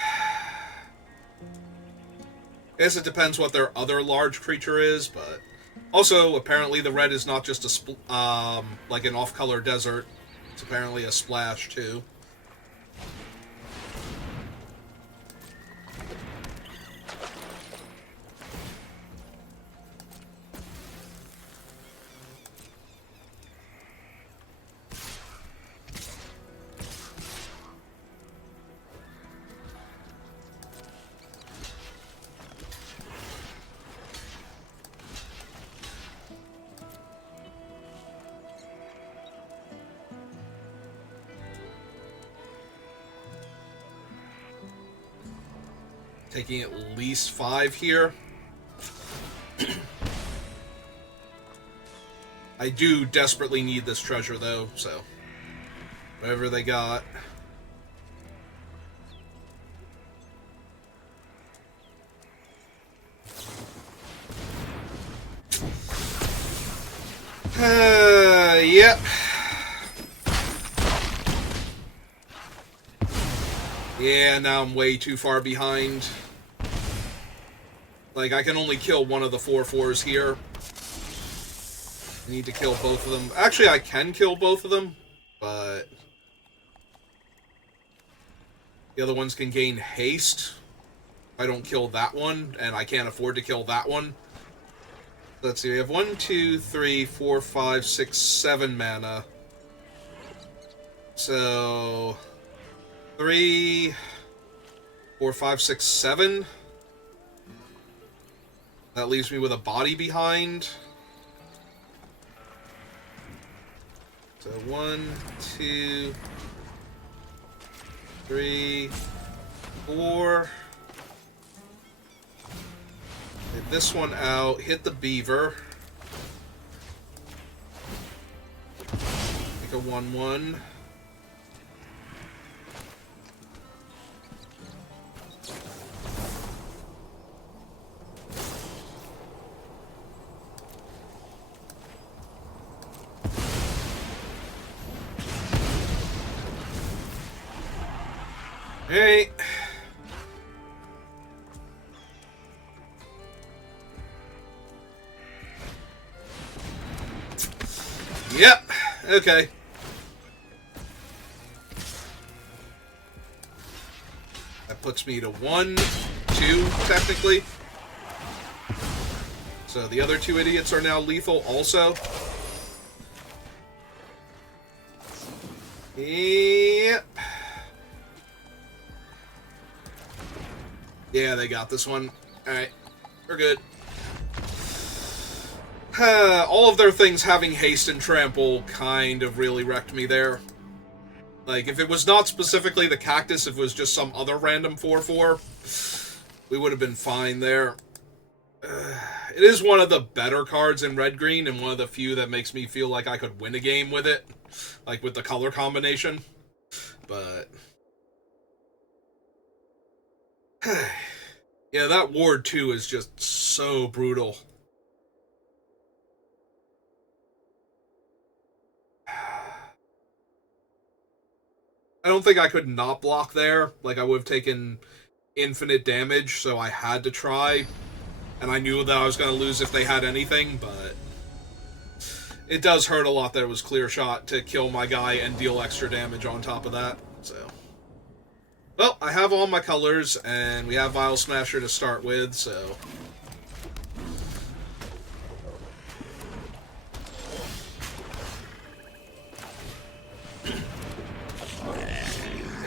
I guess it depends what their other large creature is, but... Also, apparently the red is not just a like an off-color desert. It's apparently a splash, too. Taking at least 5 here. I do desperately need this treasure, though, so... Whatever they got. Yep. Yeah, now I'm way too far behind. Like, I can only kill one of the 4/4s here. I need to kill both of them. Actually, I can kill both of them, but... The other ones can gain haste. If I don't kill that one, and I can't afford to kill that one. Let's see, we have 1, 2, 3, 4, 5, 6, 7 mana. So... 3, 4, 5, 6, 7. That leaves me with a body behind. So 1, 2, 3, 4. Get this one out. Hit the beaver. Make a 1/1. Alright. Yep. Okay. That puts me to 1, 2, technically. So the other 2 idiots are now lethal also. Yep. Yeah, they got this one. Alright, we're good. All of their things having haste and trample kind of really wrecked me there. Like, if it was not specifically the cactus, if it was just some other random 4/4, we would have been fine there. It is one of the better cards in red-green, and one of the few that makes me feel like I could win a game with it. Like, with the color combination. But... yeah, that ward 2 is just so brutal. I don't think I could not block there. Like, I would have taken infinite damage, so I had to try. And I knew that I was going to lose if they had anything, but... it does hurt a lot that it was clear shot to kill my guy and deal extra damage on top of that, so... Well, I have all my colors, and we have Vile Smasher to start with, so...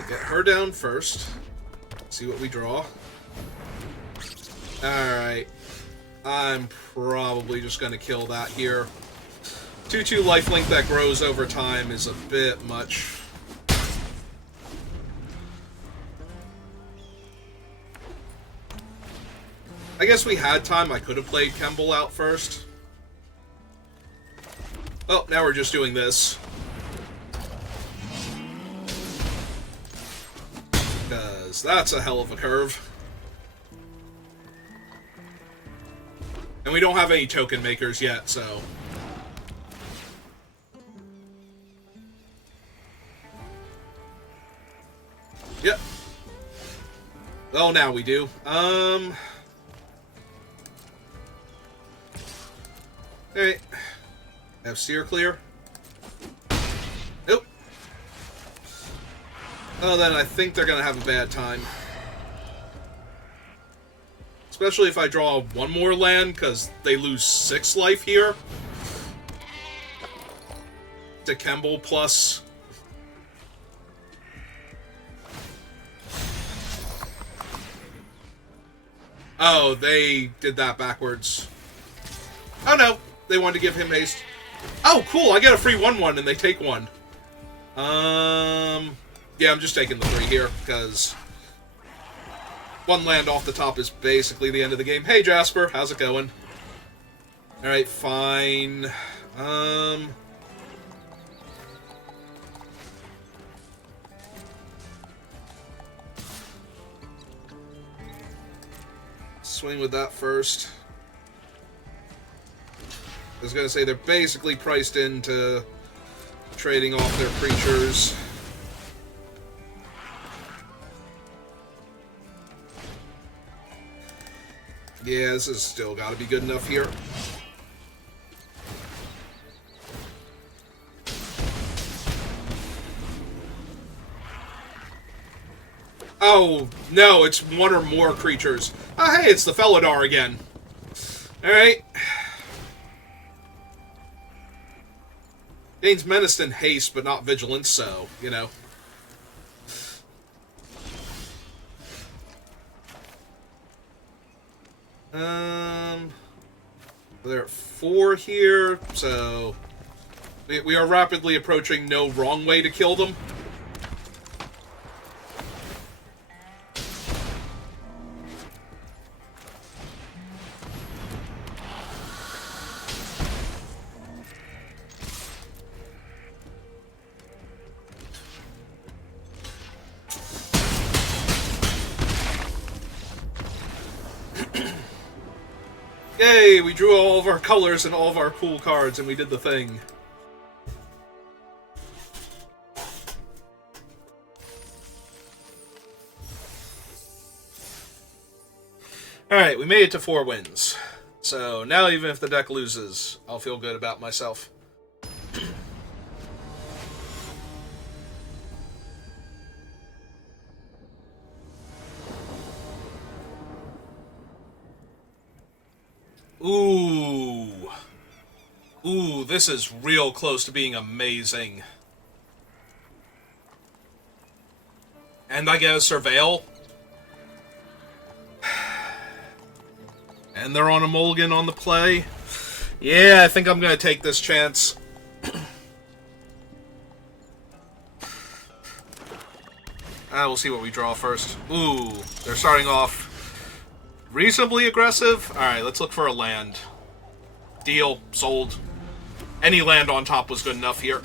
Get her down first. See what we draw. Alright. I'm probably just going to kill that here. 2/2 lifelink that grows over time is a bit much. I guess we had time. I could have played Kemble out first. Oh, now we're just doing this. Because that's a hell of a curve. And we don't have any token makers yet, so... Yep. Oh, now we do. Alright. Have steer clear. Nope. Oh, then I think they're gonna have a bad time. Especially if I draw one more land, because they lose 6 life here. To Kemble plus... Oh, they did that backwards. Oh no, they wanted to give him haste. Oh, cool, I get a free 1/1 and they take 1. Yeah, I'm just taking the 3 here, because... 1 land off the top is basically the end of the game. Hey, Jasper, how's it going? Alright, fine. Swing with that first. I was going to say, they're basically priced into trading off their creatures. Yeah, this has still got to be good enough here. Oh, no, it's 1 or more creatures. Oh, hey, it's the Felidar again. Alright. Gains Menace and Haste, but not Vigilance, so, you know. They're at 4 here, so... We are rapidly approaching no wrong way to kill them. Yay, we drew all of our colors and all of our cool cards, and we did the thing. Alright, we made it to 4 wins. So now even if the deck loses, I'll feel good about myself. Ooh. Ooh, this is real close to being amazing. And I get a Surveil. And they're on a mulligan on the play. Yeah, I think I'm going to take this chance. We'll see what we draw first. Ooh, they're starting off reasonably aggressive. Alright, let's look for a land. Deal. Sold. Any land on top was good enough here.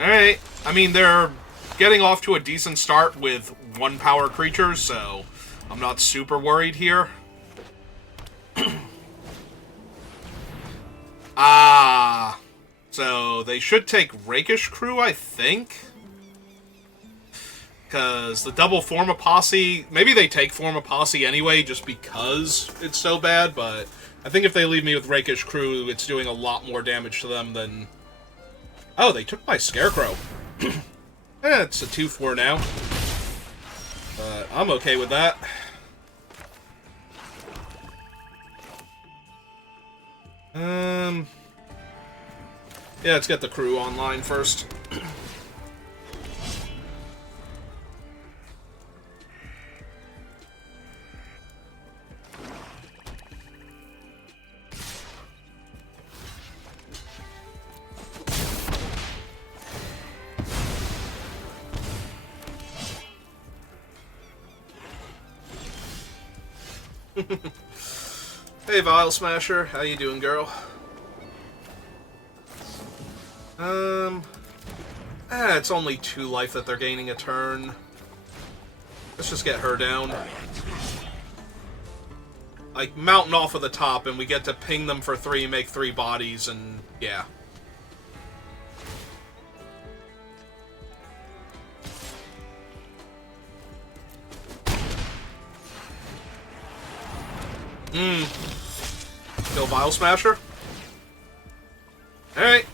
Alright. I mean, they're getting off to a decent start with 1-power creatures, so I'm not super worried here. So they should take Rakish Crew, I think. Because the double Forma Posse... Maybe they take Forma Posse anyway, just because it's so bad, but I think if they leave me with Rakish Crew, it's doing a lot more damage to them than... Oh, they took my Scarecrow. It's a 2/4 now. But I'm okay with that. Yeah, let's get the crew online first. Hey, Vile Smasher. How you doing, girl? It's only 2 life that they're gaining a turn. Let's just get her down. Like, mountain off of the top, and we get to ping them for 3, make 3 bodies, and yeah. Kill Vile Smasher? Alright.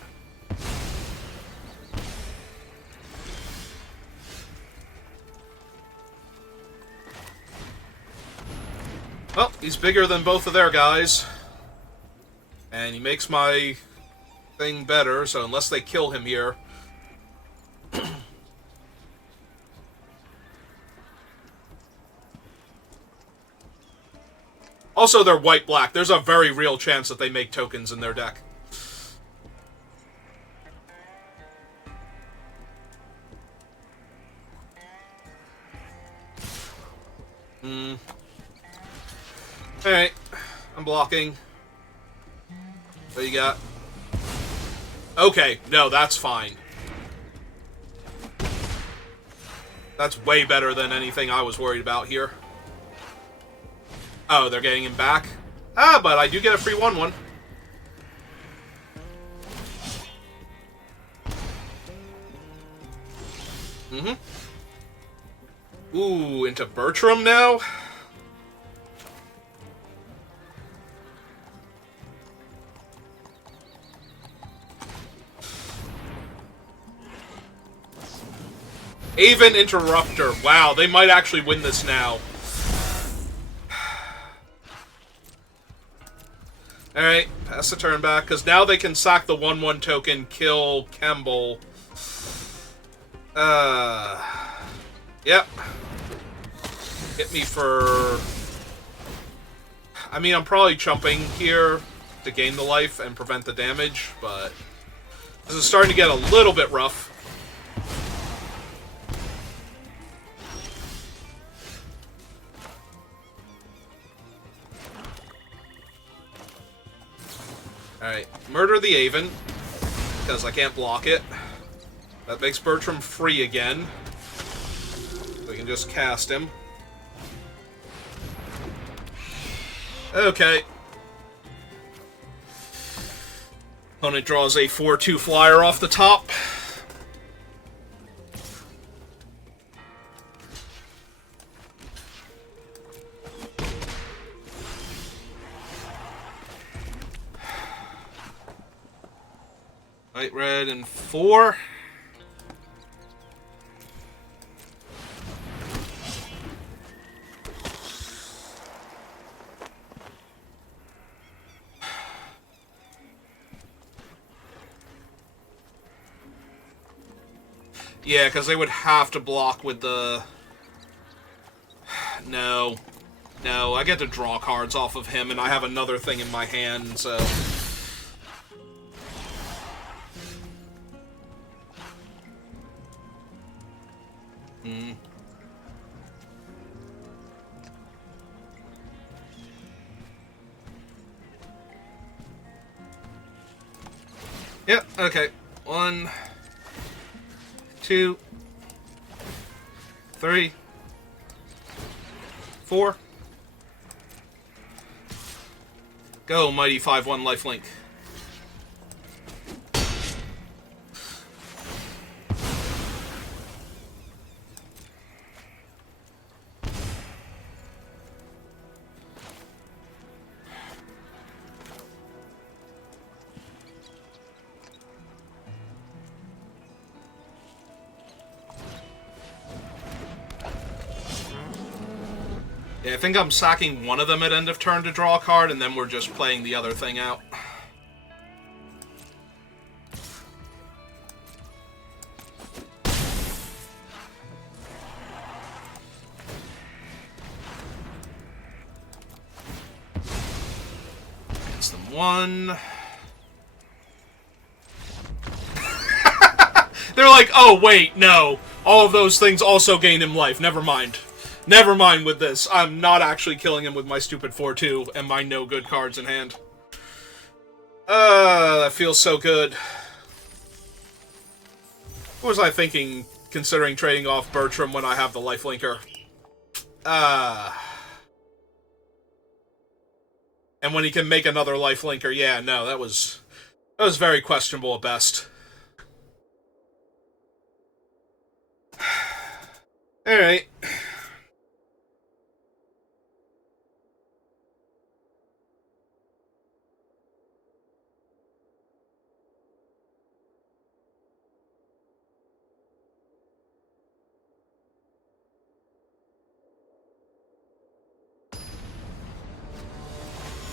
Well, he's bigger than both of their guys. And he makes my thing better, so unless they kill him here... Also, they're white-black. There's a very real chance that they make tokens in their deck. Alright. I'm blocking. What you got? Okay, no, that's fine. That's way better than anything I was worried about here. Oh, they're getting him back? Ah, but I do get a free 1/1. Ooh, into Bertram now? Aven Interrupter. Wow, they might actually win this now. Alright, pass the turn back, because now they can sack the 1/1 token, kill Kemble. Yep. Hit me for... I mean, I'm probably chumping here to gain the life and prevent the damage, but... This is starting to get a little bit rough. Alright, murder the Aven, because I can't block it. That makes Bertram free again. We can just cast him. Okay. Opponent draws a 4/2 flyer off the top. White, red, and 4. Yeah, because they would have to block with the... No. No, I get to draw cards off of him, and I have another thing in my hand, so... Yep, okay. 1, 2, 3, 4. Go, mighty 5/1 lifelink. Yeah, I think I'm sacking one of them at end of turn to draw a card, and then we're just playing the other thing out. It's them 1. They're like, oh, wait, no. All of those things also gain him life. Never mind. Never mind with this. I'm not actually killing him with my stupid 4-2 and my no good cards in hand. That feels so good. What was I thinking, considering trading off Bertram when I have the lifelinker? And when he can make another lifelinker, yeah, no, that was very questionable at best. Alright.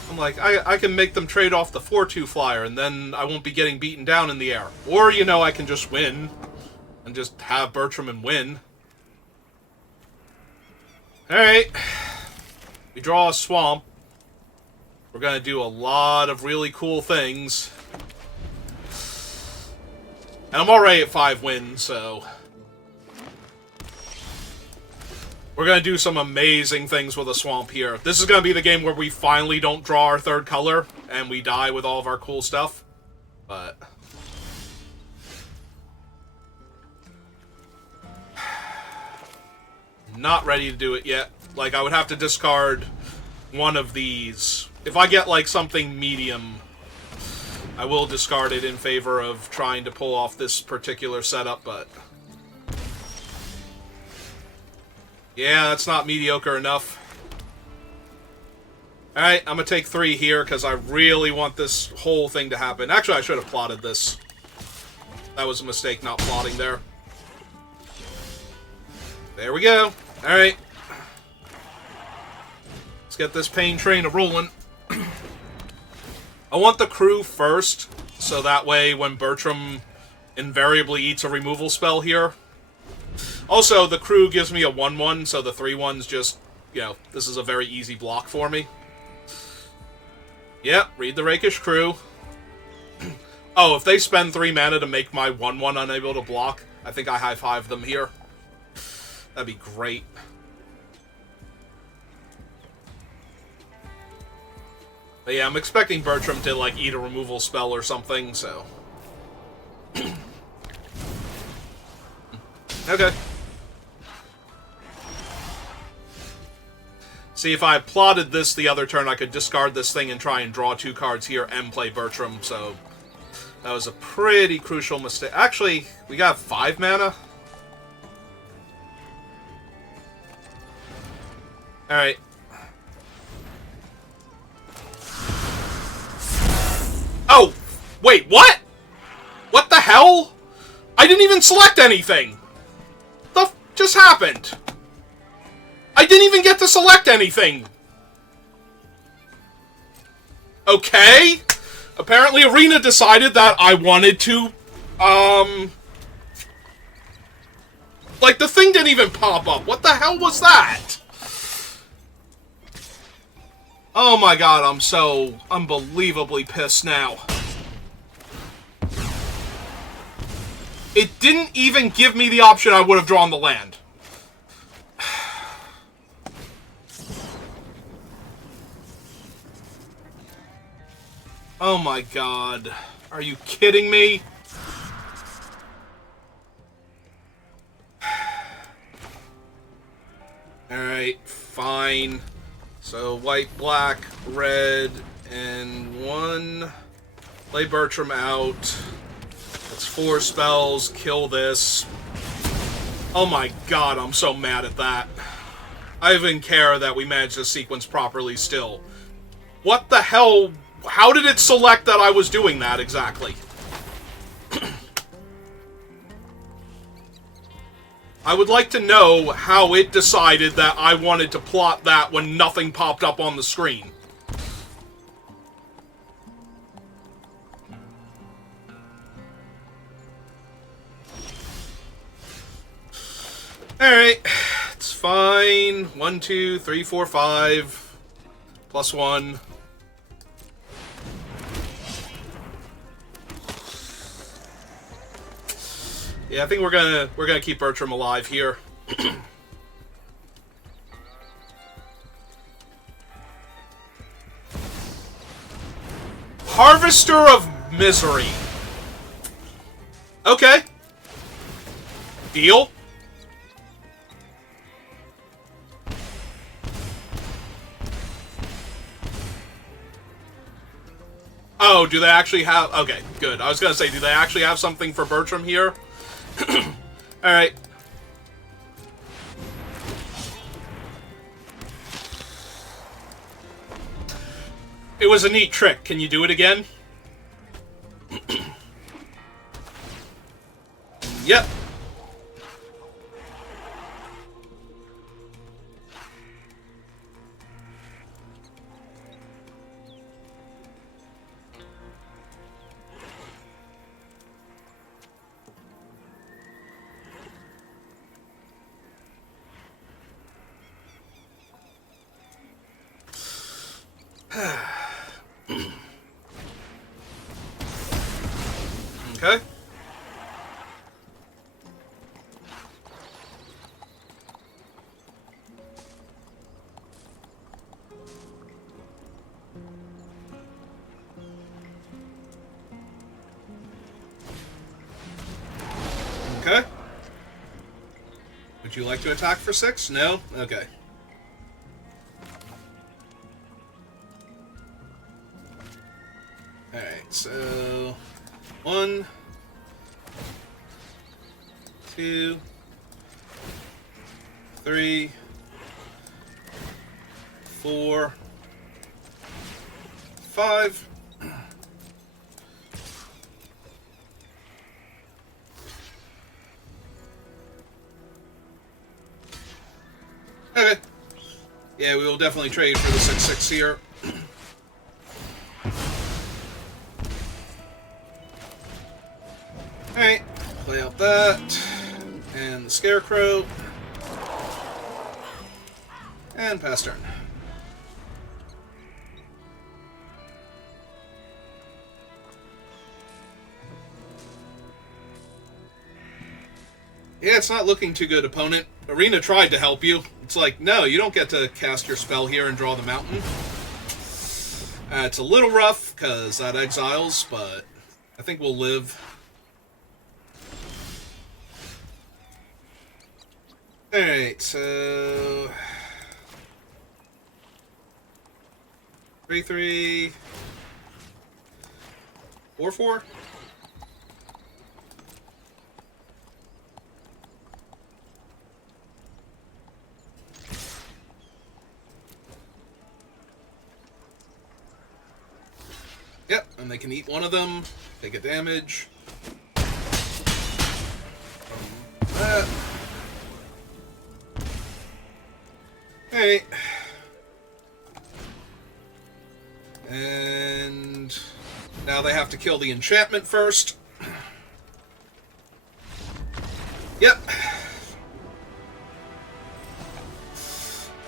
I'm like, I can make them trade off the 4-2 flyer, and then I won't be getting beaten down in the air. Or, you know, I can just win. And just have Bertram and win. Alright. We draw a swamp. We're gonna do a lot of really cool things. And I'm already at 5 wins, so... we're gonna do some amazing things with a swamp here. This is gonna be the game where we finally don't draw our third color, and we die with all of our cool stuff. But... not ready to do it yet. Like, I would have to discard one of these. If I get, like, something medium, I will discard it in favor of trying to pull off this particular setup, but... yeah, that's not mediocre enough. Alright, I'm gonna take 3 here, because I really want this whole thing to happen. Actually, I should have plotted this. That was a mistake not plotting there. There we go. Alright. Let's get this pain train a-rolling. I want the crew first, so that way when Bertram invariably eats a removal spell here. Also, the crew gives me a 1-1, so the 3-1's just, you know, this is a very easy block for me. Yep, read the Rakish Crew. Oh, if they spend 3 mana to make my 1-1 unable to block, I think I high-five them here. That'd be great. But yeah, I'm expecting Bertram to, like, eat a removal spell or something, so... okay. See, if I plotted this the other turn, I could discard this thing and try and draw 2 cards here and play Bertram, so... that was a pretty crucial mistake. Actually, we got 5 mana? Alright. Oh! Wait, what? What the hell? I didn't even select anything! The f just happened? I didn't even get to select anything! Okay. Apparently Arena decided that I wanted to, like, the thing didn't even pop up. What the hell was that? Oh my god, I'm so unbelievably pissed now. It didn't even give me the option I would have drawn the land. Oh my god. Are you kidding me? Alright, fine. So, white, black, red, and 1. Play Bertram out. That's 4 spells. Kill this. Oh my god, I'm so mad at that. I even care that we managed to sequence properly still. What the hell? How did it select that I was doing that exactly? I would like to know how it decided that I wanted to plot that when nothing popped up on the screen. Alright, it's fine. 1, 2, 3, 4, 5. +1. Yeah, I think we're gonna keep Bertram alive here. Harvester of Misery. Okay. Deal. Oh, do they actually have... Okay, good. I was going to say, do they actually have something for Bertram here? Alright. It was a neat trick. Can you do it again? Yep. Okay. Okay. Would you like to attack for 6? No? Okay. Alright, so... 1, 2, 3, 4, 5. Okay. Yeah, we will definitely trade for the 6/6 here. Alright, play out that. And the Scarecrow. And pass turn. Yeah, it's not looking too good, opponent. Arena tried to help you. It's like, no, you don't get to cast your spell here and draw the mountain. It's a little rough, because that exiles, but I think we'll live. Alright, so... 3/3... 4/4? Yep, and they can eat one of them, take a damage. That. Alright. And now they have to kill the enchantment first. Yep.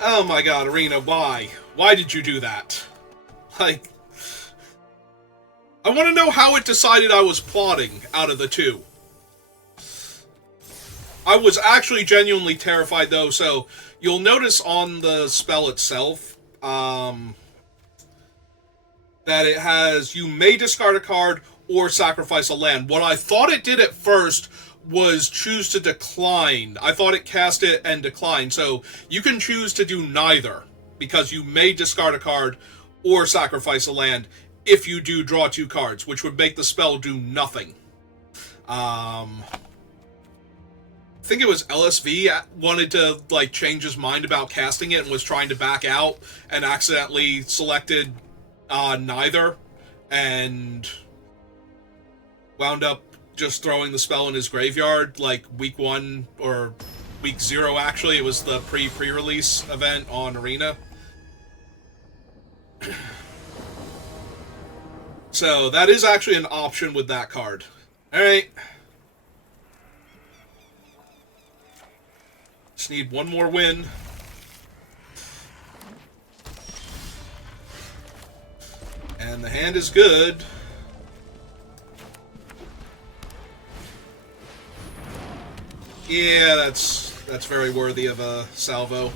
Oh my god, Arena, why? Why did you do that? Like... I want to know how it decided I was plotting out of the two. I was actually genuinely terrified, though, so you'll notice on the spell itself that it has, you may discard a card or sacrifice a land. What I thought it did at first was choose to decline. I thought it cast it and declined, so you can choose to do neither, because you may discard a card or sacrifice a land if you do draw 2 cards, which would make the spell do nothing. I think it was LSV wanted to, like, change his mind about casting it and was trying to back out and accidentally selected neither and wound up just throwing the spell in his graveyard, like, week 1 or week 0, actually. It was the pre-release event on Arena. So, that is actually an option with that card. Alright. Just need one more win. And the hand is good. Yeah, that's very worthy of a salvo.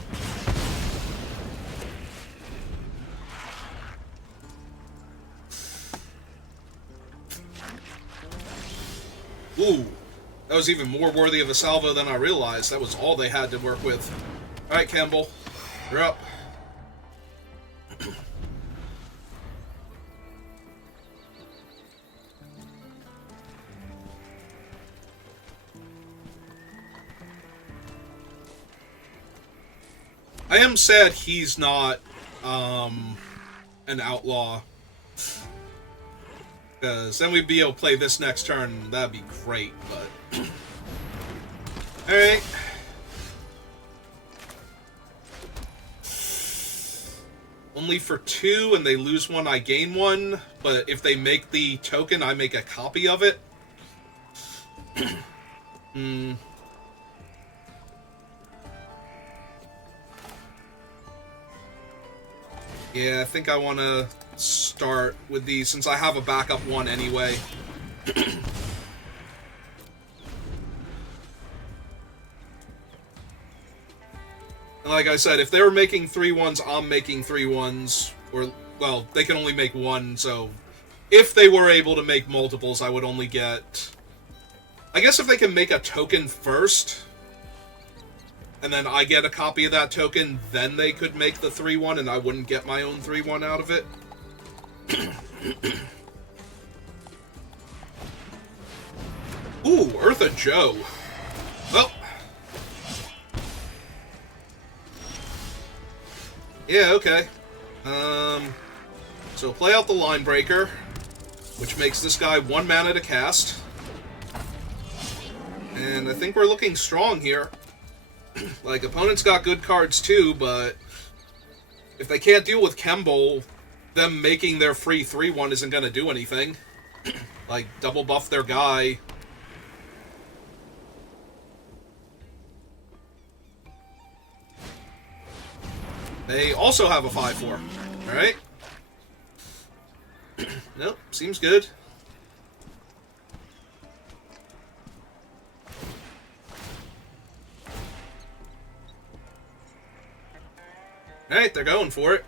Ooh, that was even more worthy of a salvo than I realized. That was all they had to work with. Alright, Campbell. You're up. I am sad he's not, an outlaw. Because then we'd be able to play this next turn. That'd be great, but... Alright. Only for 2, and they lose 1, I gain 1. But if they make the token, I make a copy of it. Yeah, I think I want to start with these, since I have a backup 1 anyway. And like I said, if they were making 3-1s, I'm making 3-1s. Or, well, they can only make 1, so... If they were able to make multiples, I would only get... I guess if they can make a token first, and then I get a copy of that token, then they could make the 3-1, and I wouldn't get my own 3-1 out of it. Ooh, Eartha Joe. Well. Yeah, okay. So play out the Line Breaker, which makes this guy 1 mana to cast. And I think we're looking strong here. Like, opponents got good cards too, but if they can't deal with Kemble, them making their free 3-1 isn't going to do anything. Like, double buff their guy. They also have a 5-4. Alright. Nope, seems good. Alright, they're going for it.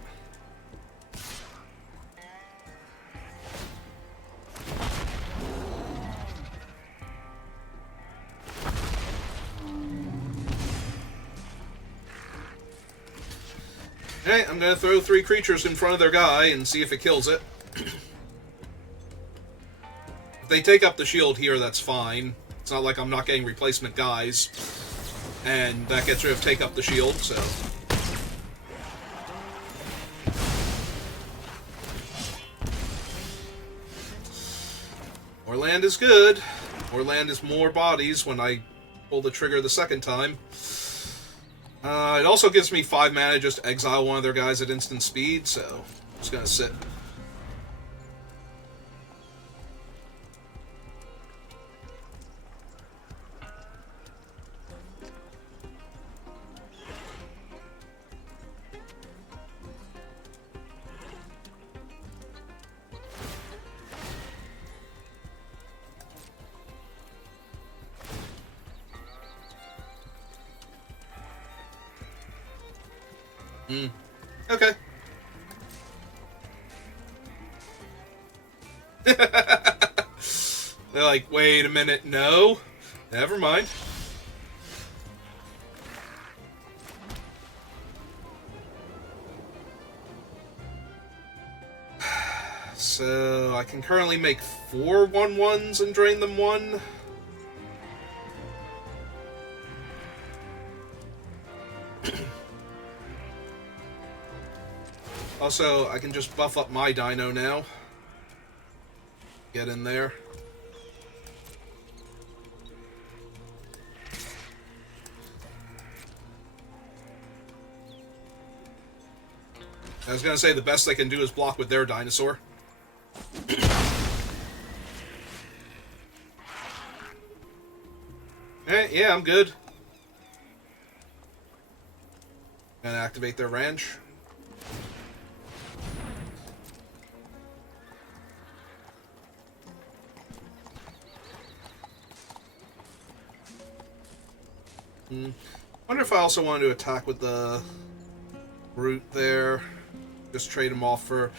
Alright, I'm gonna throw 3 creatures in front of their guy and see if it kills it. If they take up the shield here, that's fine. It's not like I'm not getting replacement guys. And that gets rid of take up the shield, so... More land is good. More land is more bodies when I pull the trigger the second time. It also gives me 5 mana just to exile one of their guys at instant speed, so I'm just gonna sit. Okay. They're like, wait a minute, no. Never mind. So, I can currently make 4 1/1s and drain them 1. Also, I can just buff up my dino now. Get in there. I was gonna say the best they can do is block with their dinosaur. Yeah, I'm good. Gonna activate their ranch. Wonder if I also wanted to attack with the brute there. Just trade them off for...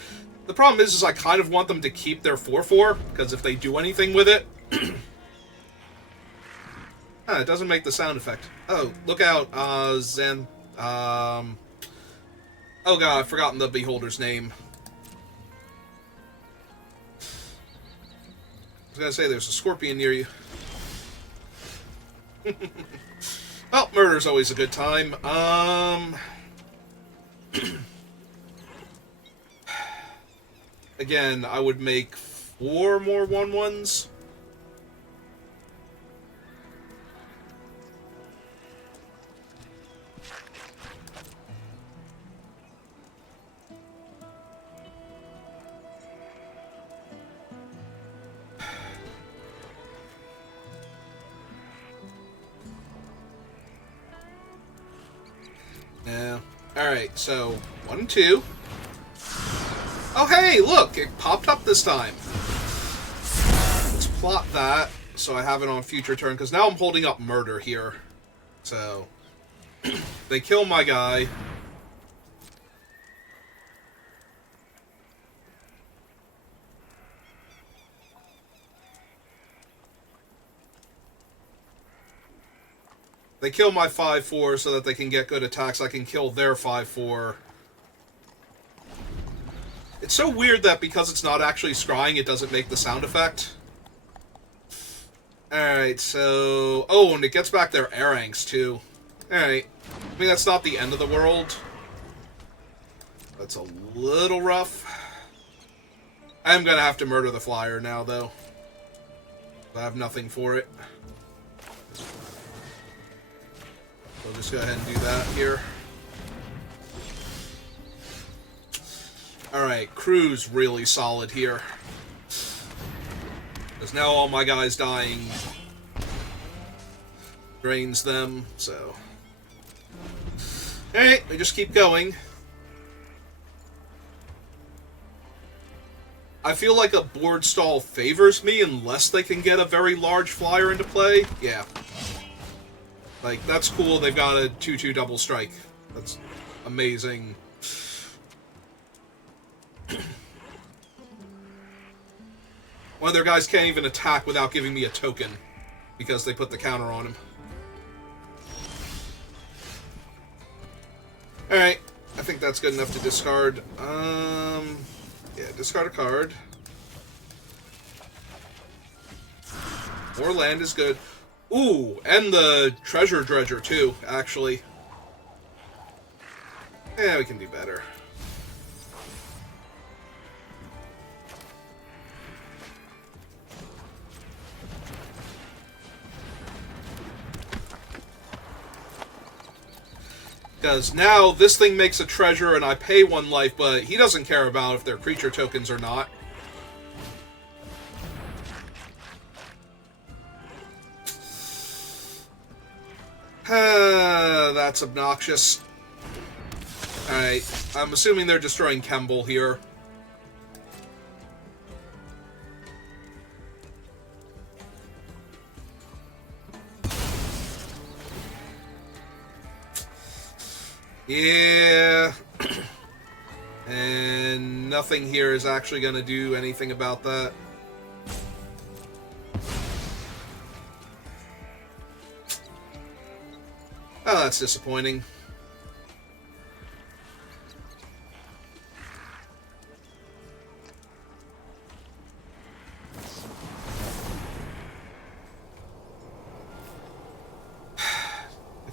The problem is I kind of want them to keep their 4/4, because if they do anything with it, It doesn't make the sound effect. Oh, look out, Zen. Oh god, I've forgotten the beholder's name. I was gonna say there's a scorpion near you. Well, murder's always a good time. Again, I would make 4 more 1-1s. Yeah. Alright, so 1, 2. Oh, hey, look! It popped up this time. Let's plot that so I have it on future turn, because now I'm holding up murder here. So, they kill my guy. They kill my 5-4 so that they can get good attacks. I can kill their 5-4. It's so weird that because it's not actually scrying, it doesn't make the sound effect. Alright, so... Oh, and it gets back their Arangs, too. Alright. I mean, that's not the end of the world. That's a little rough. I'm gonna have to murder the flyer now, though. I have nothing for it. So I'll just go ahead and do that here. Alright, crew's really solid here. Because now all my guys dying drains them, so... Alright, we just keep going. I feel like a board stall favors me unless they can get a very large flyer into play. Yeah. Like, that's cool, they've got a 2-2 double strike. That's amazing. One of their guys can't even attack without giving me a token, because they put the counter on him. Alright, I think that's good enough to discard. Yeah, discard a card. More land is good. Ooh, and the Treasure Dredger, too, actually. Yeah, we can do better. Because now this thing makes a treasure and I pay 1 life, but he doesn't care about if they're creature tokens or not. That's obnoxious. Alright, I'm assuming they're destroying Kemble here. Yeah. And nothing here is actually going to do anything about that. Oh, that's disappointing.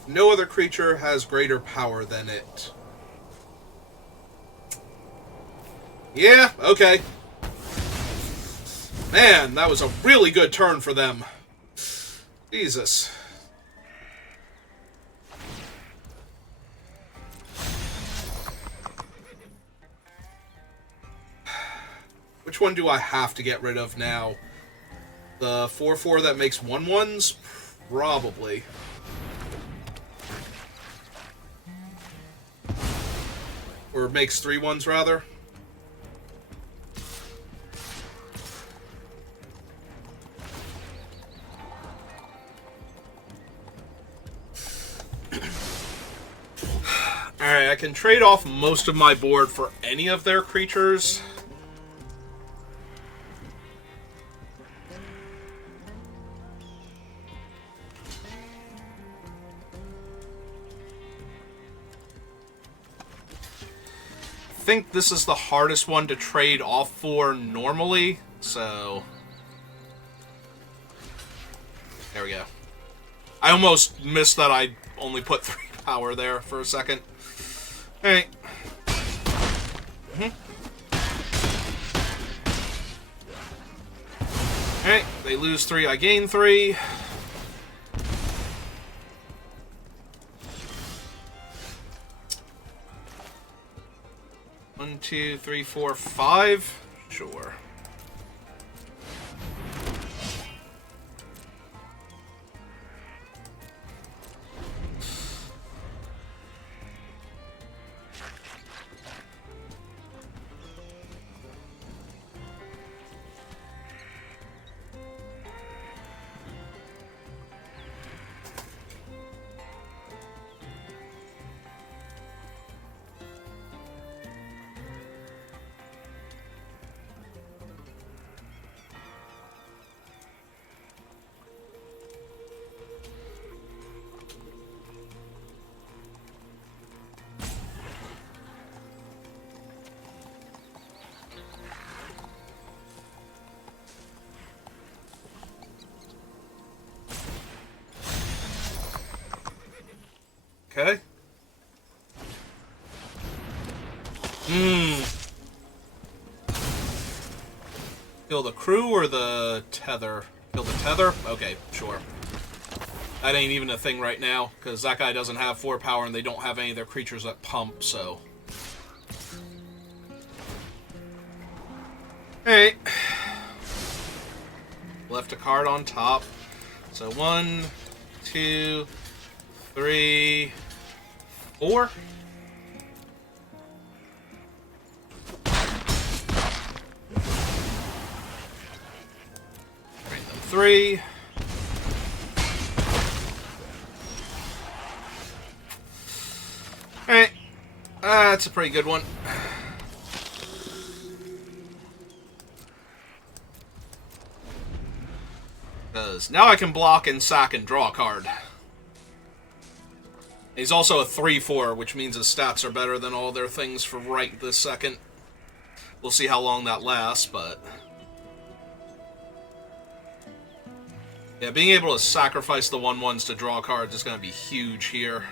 No other creature has greater power than it. Yeah, okay. Man, that was a really good turn for them. Jesus. Which one do I have to get rid of now? The 4-4 that makes 1-1s? Probably. Or makes 3-1s, rather. Alright, I can trade off most of my board for any of their creatures. think this is the hardest one to trade off for normally, so... There we go. I almost missed that I only put 3 power there for a second. Alright. Alright, they lose 3, I gain 3. One, 2, 3, 4, 5. Sure. Okay. Kill the crew or the tether? Kill the tether? Okay, sure. That ain't even a thing right now, because that guy doesn't have 4 power and they don't have any of their creatures that pump, so... Alright. Left a card on top. So 1, 2, 3, 4. Bring them 3. Alright. That's a pretty good one. Because now I can block and sack and draw a card. He's also a 3/4, which means his stats are better than all their things for right this second. We'll see how long that lasts, but... yeah, being able to sacrifice the 1/1s to draw cards is going to be huge here.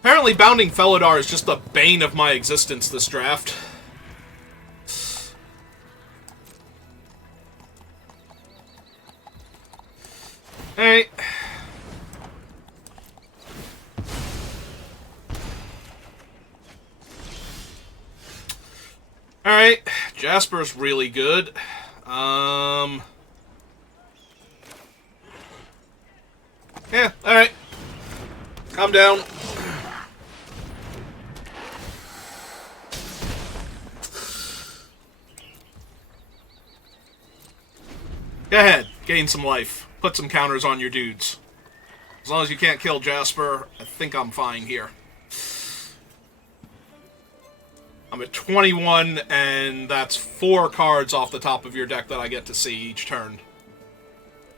Apparently, Bounding Felidar is just the bane of my existence this draft. Alright. Alright. Jasper's really good. Yeah, alright. Calm down. Go ahead, gain some life. Put some counters on your dudes. As long as you can't kill Jasper, I think I'm fine here. I'm at 21, and that's 4 cards off the top of your deck that I get to see each turn.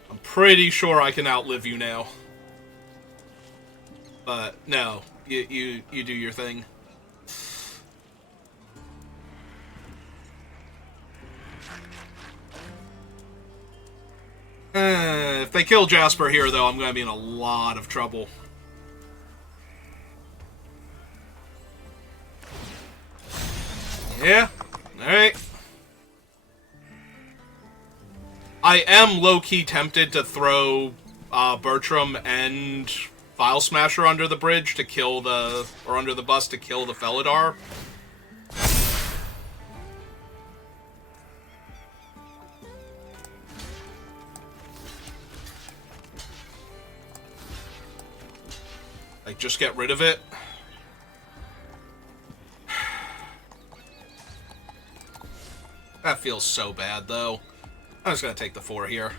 I'm pretty sure I can outlive you now. But, no. You do your thing. If they kill Jasper here, though, I'm going to be in a lot of trouble. Yeah, alright. I am low-key tempted to throw Bertram and File Smasher under the bridge to kill the... or under the bus to kill the Felidar. Like, just get rid of it. That feels so bad, though. I'm just gonna take the 4 here.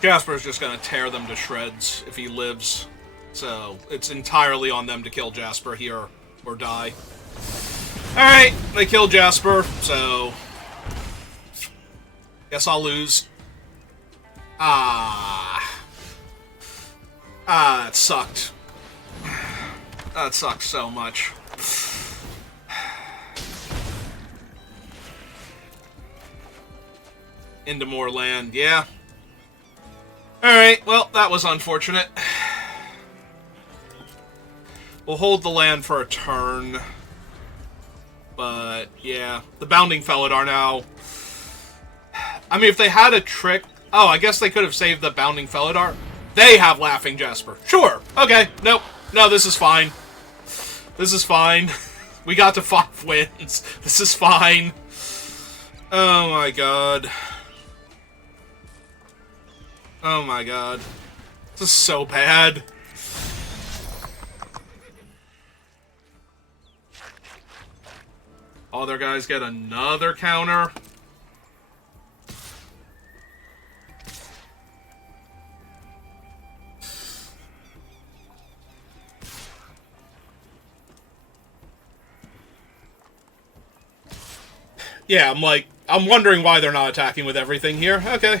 Jasper's just gonna tear them to shreds if he lives. So, it's entirely on them to kill Jasper here or die. Alright, they killed Jasper, so... guess I'll lose. Ah. Ah, that sucked. That sucked so much. Into more land, yeah. Alright, well, that was unfortunate. We'll hold the land for a turn. But, yeah. The Bounding Felidar now. I mean, if they had a trick... Oh, I guess they could have saved the Bounding Felidar. They have Laughing Jasper. Sure. Okay. Nope. No, this is fine. This is fine. We got to 5 wins. This is fine. Oh my god. Oh my god. This is so bad. Other guys get another counter. Yeah, I'm wondering why they're not attacking with everything here. Okay.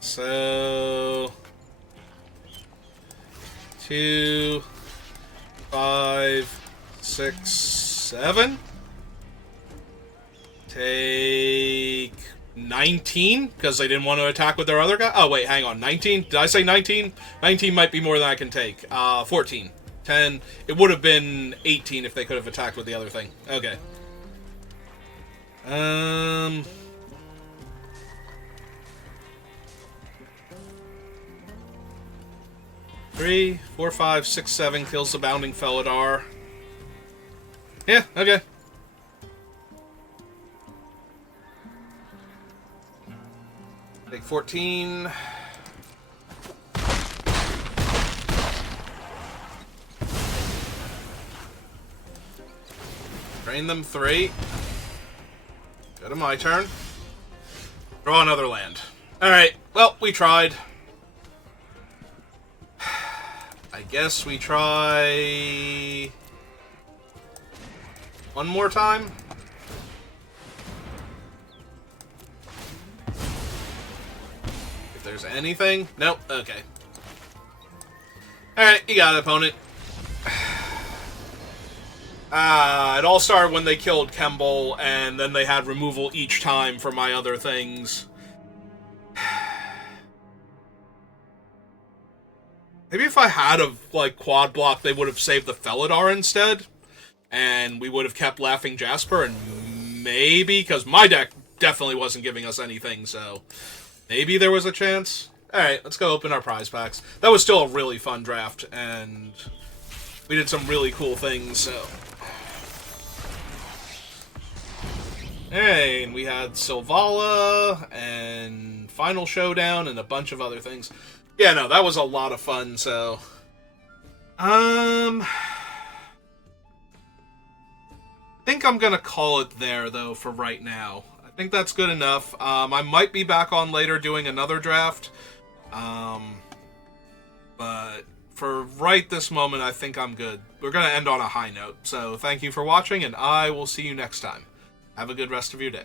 So... 2, 5, 6, 7. Take 19, because they didn't want to attack with their other guy. Oh, wait, hang on. 19? Did I say 19? 19 might be more than I can take. 14. 10. It would have been 18 if they could have attacked with the other thing. Okay. 3, 4, 5, 6, 7 kills the Bounding Felidar. Yeah, okay. Take 14. Drain them 3. Go to my turn. Draw another land. Alright, well, we tried. I guess we try... one more time? If there's anything? Nope, okay. Alright, you got it, opponent. It all started when they killed Kemble, and then they had removal each time for my other things. Maybe if I had a, quad block, they would have saved the Felidar instead, and we would have kept Laughing Jasper, and maybe, because my deck definitely wasn't giving us anything, so maybe there was a chance. Alright, let's go open our prize packs. That was still a really fun draft, and we did some really cool things, so... Hey, and we had Silvala, and Final Showdown, and a bunch of other things. Yeah, no, that was a lot of fun, so... I think I'm gonna call it there, though, for right now. I think that's good enough. I might be back on later doing another draft. But for right this moment, I think I'm good. We're gonna end on a high note. So thank you for watching, and I will see you next time. Have a good rest of your day.